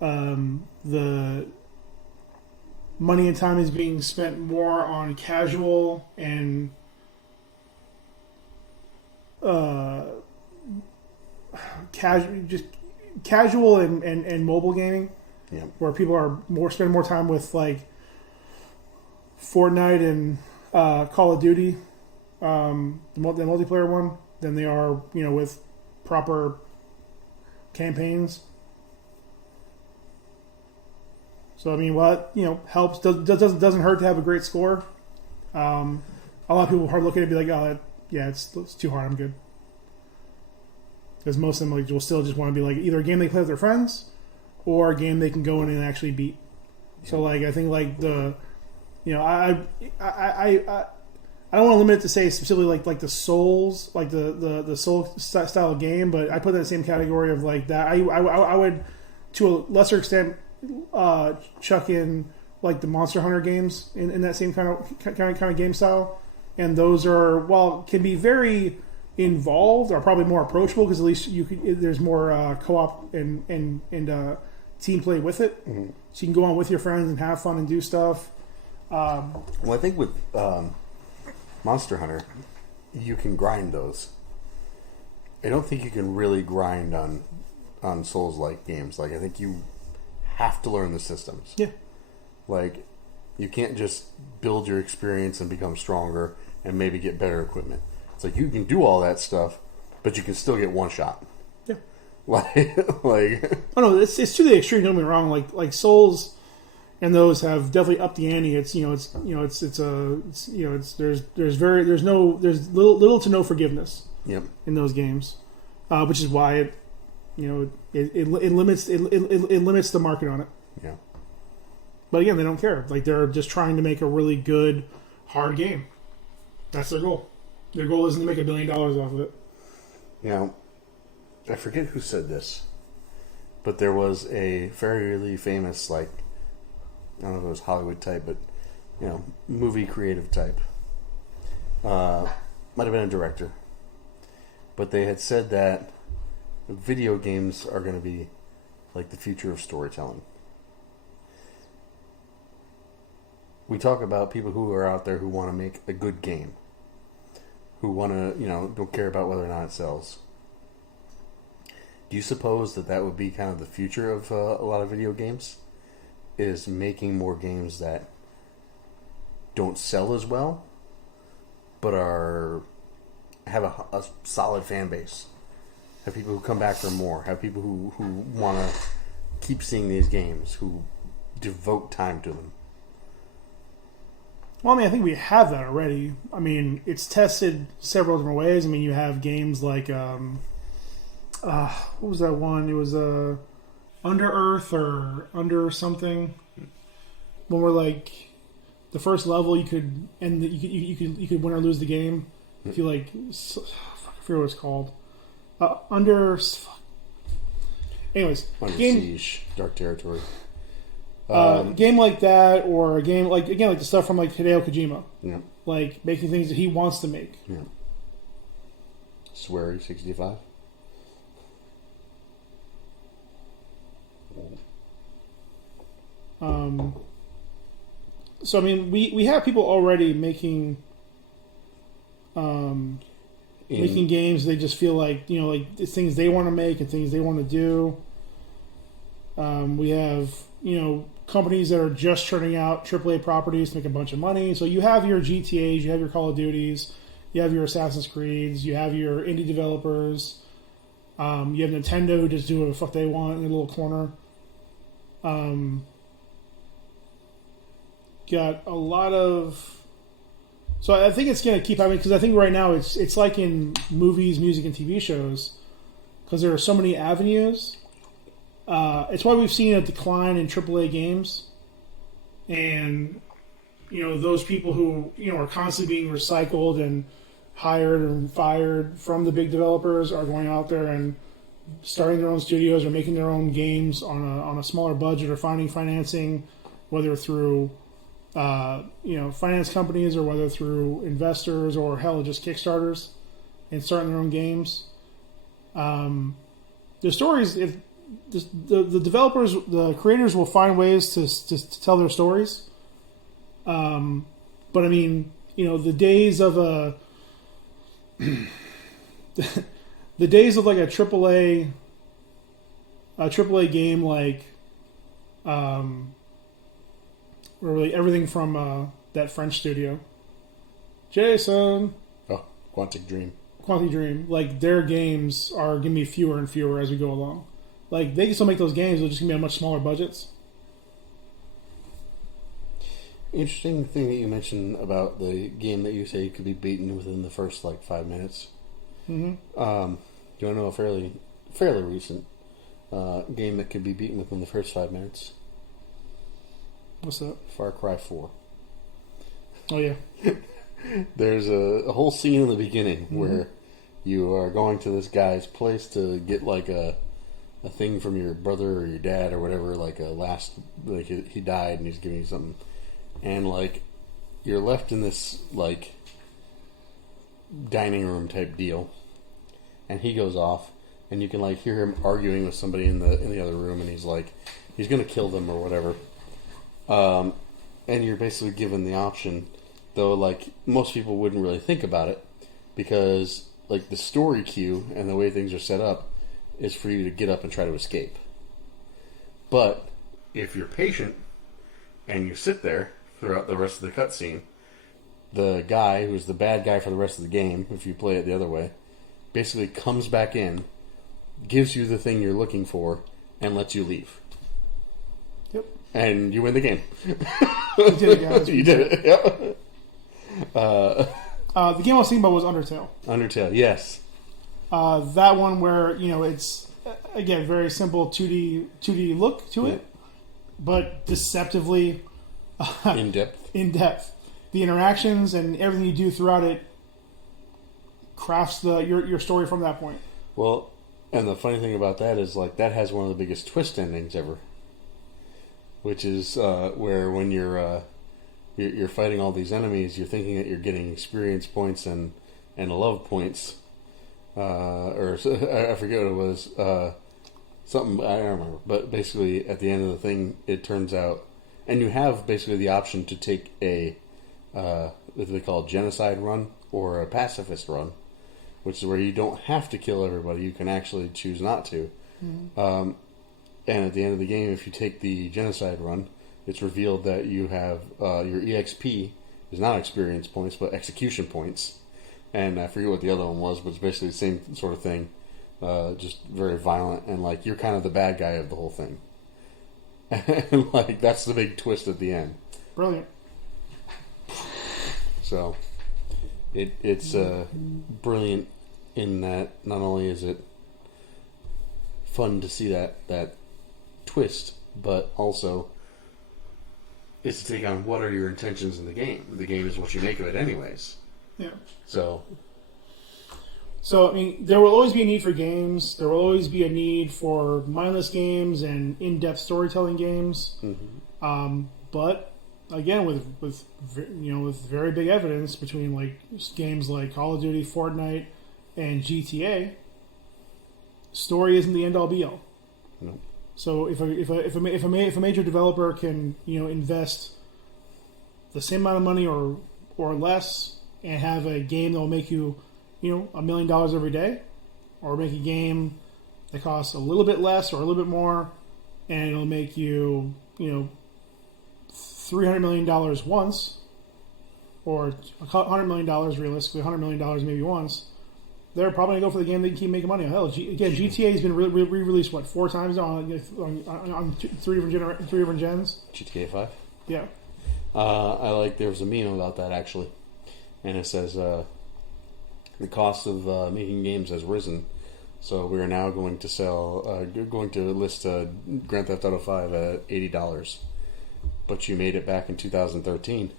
The money and time is being spent more on casual and casual and mobile gaming, where people are spend more time with like Fortnite and Call of Duty, the multiplayer one, than they are with proper campaigns. So I mean, helps. Doesn't hurt to have a great score. A lot of people hard look at it and be like, oh, yeah, it's too hard. I'm good. Because most of them will still just want to be like either a game they play with their friends or a game they can go in and actually beat. So I think I don't want to limit it to say specifically like the Souls, like the Soul style of game, but I put that in the same category of like that. I would, to a lesser extent, chuck in like the Monster Hunter games in that same kind of game style, and those are, while can be very involved, are probably more approachable because at least there's more co-op and team play with it, so you can go on with your friends and have fun and do stuff. Well, I think with Monster Hunter, you can grind those. I don't think you can really grind on Souls-like games. Like, I think you have to learn the systems. Yeah. Like, you can't just build your experience and become stronger and maybe get better equipment. It's like you can do all that stuff, but you can still get one shot. Yeah. Like oh no, it's to the extreme. Don't get me wrong. Like Souls and those have definitely upped the ante. There's little to no forgiveness. Yep. In those games, which is why it limits the market on it. Yeah. But again, they don't care. Like, they're just trying to make a really good, hard game. That's their goal. Their goal isn't to make $1 billion off of it. I forget who said this, but there was a fairly famous, like, I don't know if it was Hollywood type, but, movie creative type. Might have been a director. But they had said that video games are going to be like the future of storytelling. We talk about people who are out there who want to make a good game, who want to, don't care about whether or not it sells. Do you suppose that would be kind of the future of a lot of video games? Is making more games that don't sell as well, but have a solid fan base? Have people who come back for more? Have people who want to keep seeing these games, who devote time to them? Well, I mean, I think we have that already. I mean, it's tested several different ways. I mean, you have games like, what was that one? It was Under Earth or Under something. When we're like, the first level, you could win or lose the game if you I forget what it's called. Anyways, Under game, Siege, Dark Territory. Game like that, or a game like the stuff from like Hideo Kojima, Yeah. like making things that he wants to make. Yeah. Swery 65. So I mean, we have people already making games. They just feel like it's things they want to make and things they want to do. We have companies that are just churning out AAA properties to make a bunch of money. So you have your GTAs, you have your Call of Duties, you have your Assassin's Creeds, you have your indie developers. You have Nintendo who just do whatever the fuck they want in a little corner. Got a lot of... So I think it's going to keep happening, because I think right now it's like in movies, music, and TV shows, because there are so many avenues. It's why we've seen a decline in AAA games, and those people who are constantly being recycled and hired and fired from the big developers are going out there and starting their own studios or making their own games on a smaller budget, or finding financing, whether through finance companies or whether through investors or hell, just Kickstarters, and starting their own games. The stories, if the developers, the creators will find ways to tell their stories. But I mean, the days of the days of like a AAA game like really everything from that French studio, Jason. Oh, Quantic Dream. Like, their games are going to be fewer and fewer as we go along. Like, they can still make those games, they're just going to be on much smaller budgets. interesting thing that you mentioned about the game that you say could be beaten within the first 5 minutes. Mm-hmm. Do you want to know a fairly recent game that could be beaten within the first 5 minutes? What's that? Far Cry 4. Oh yeah. There's a whole scene in the beginning where you are going to this guy's place to get a thing from your brother or your dad or whatever, he died and he's giving you something, and you're left in this dining room type deal, and he goes off, and you can hear him arguing with somebody in the other room, and he's gonna kill them or whatever, and you're basically given the option, though most people wouldn't really think about it, because the story queue and the way things are set up is for you to get up and try to escape. But if you're patient and you sit there throughout the rest of the cutscene, the guy who's the bad guy for the rest of the game, if you play it the other way, basically comes back in, gives you the thing you're looking for, and lets you leave. Yep. And you win the game. You did it, guys. You did it. Yep. The game I was thinking about was Undertale. Undertale, yes. That one where it's again very simple 2D look to it, but deceptively in depth. In depth, the interactions and everything you do throughout it crafts your story from that point. Well, and the funny thing about that is that has one of the biggest twist endings ever, which is where when you're fighting all these enemies, you're thinking that you're getting experience points and love points. Or I forget what it was. Something I don't remember. But basically, at the end of the thing, it turns out, and you have basically the option to take a what they call a genocide run or a pacifist run, which is where you don't have to kill everybody. You can actually choose not to. Mm-hmm. And at the end of the game, if you take the genocide run, it's revealed that you have your EXP is not experience points, but execution points. And I forget what the other one was, but it's basically the same sort of thing. Just very violent, and you're kind of the bad guy of the whole thing. And that's the big twist at the end. Brilliant. So it's brilliant in that not only is it fun to see that twist, but also it's to take on what are your intentions in the game. The game is what you make of it anyways. Yeah. So, I mean, there will always be a need for games. There will always be a need for mindless games and in-depth storytelling games. Mm-hmm. But again, with very big evidence between games like Call of Duty, Fortnite, and GTA, story isn't the end-all be-all. No. So if a major developer can invest the same amount of money or less and have a game that will make you $1 million every day, or make a game that costs a little bit less or a little bit more, and it'll make you $300 million once, or $100 million realistically, $100 million maybe once. They're probably gonna go for the game they can keep making money on. Hell, GTA has been re-released 4 times on three different gens. GTA 5. Yeah. There was a meme about that actually, and it says the cost of making games has risen, so we are now going to list Grand Theft Auto 5 at $80, but you made it back in 2013.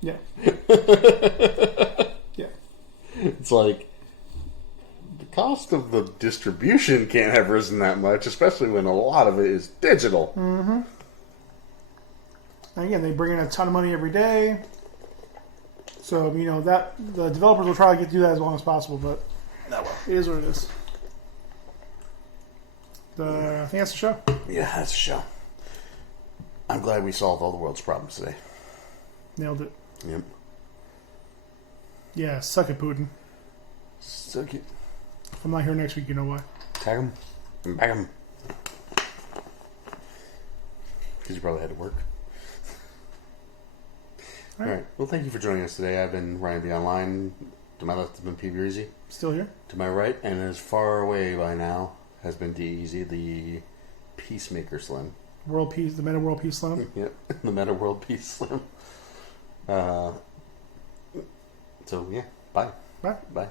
Yeah. Yeah. It's the cost of the distribution can't have risen that much, especially when a lot of it is digital. Mm-hmm. And again, they bring in a ton of money every day. So, that the developers will try to do that as long as possible, but it is what it is. I think that's the show. Yeah, that's the show. I'm glad we solved all the world's problems today. Nailed it. Yep. Yeah, suck it, Putin. Suck it. If I'm not here next week, you know why. Tag him and bag him. Because you probably had to work. All right. Well, thank you for joining us today. I've been Ryan B. Online. To my left has been P. Breezy. Still here? To my right, and as far away by now, has been D. Easy, the Peacemaker Slim. World Peace, the Meta World Peace Slim. Yep, the Meta World Peace Slim. So yeah, bye. Bye. Bye.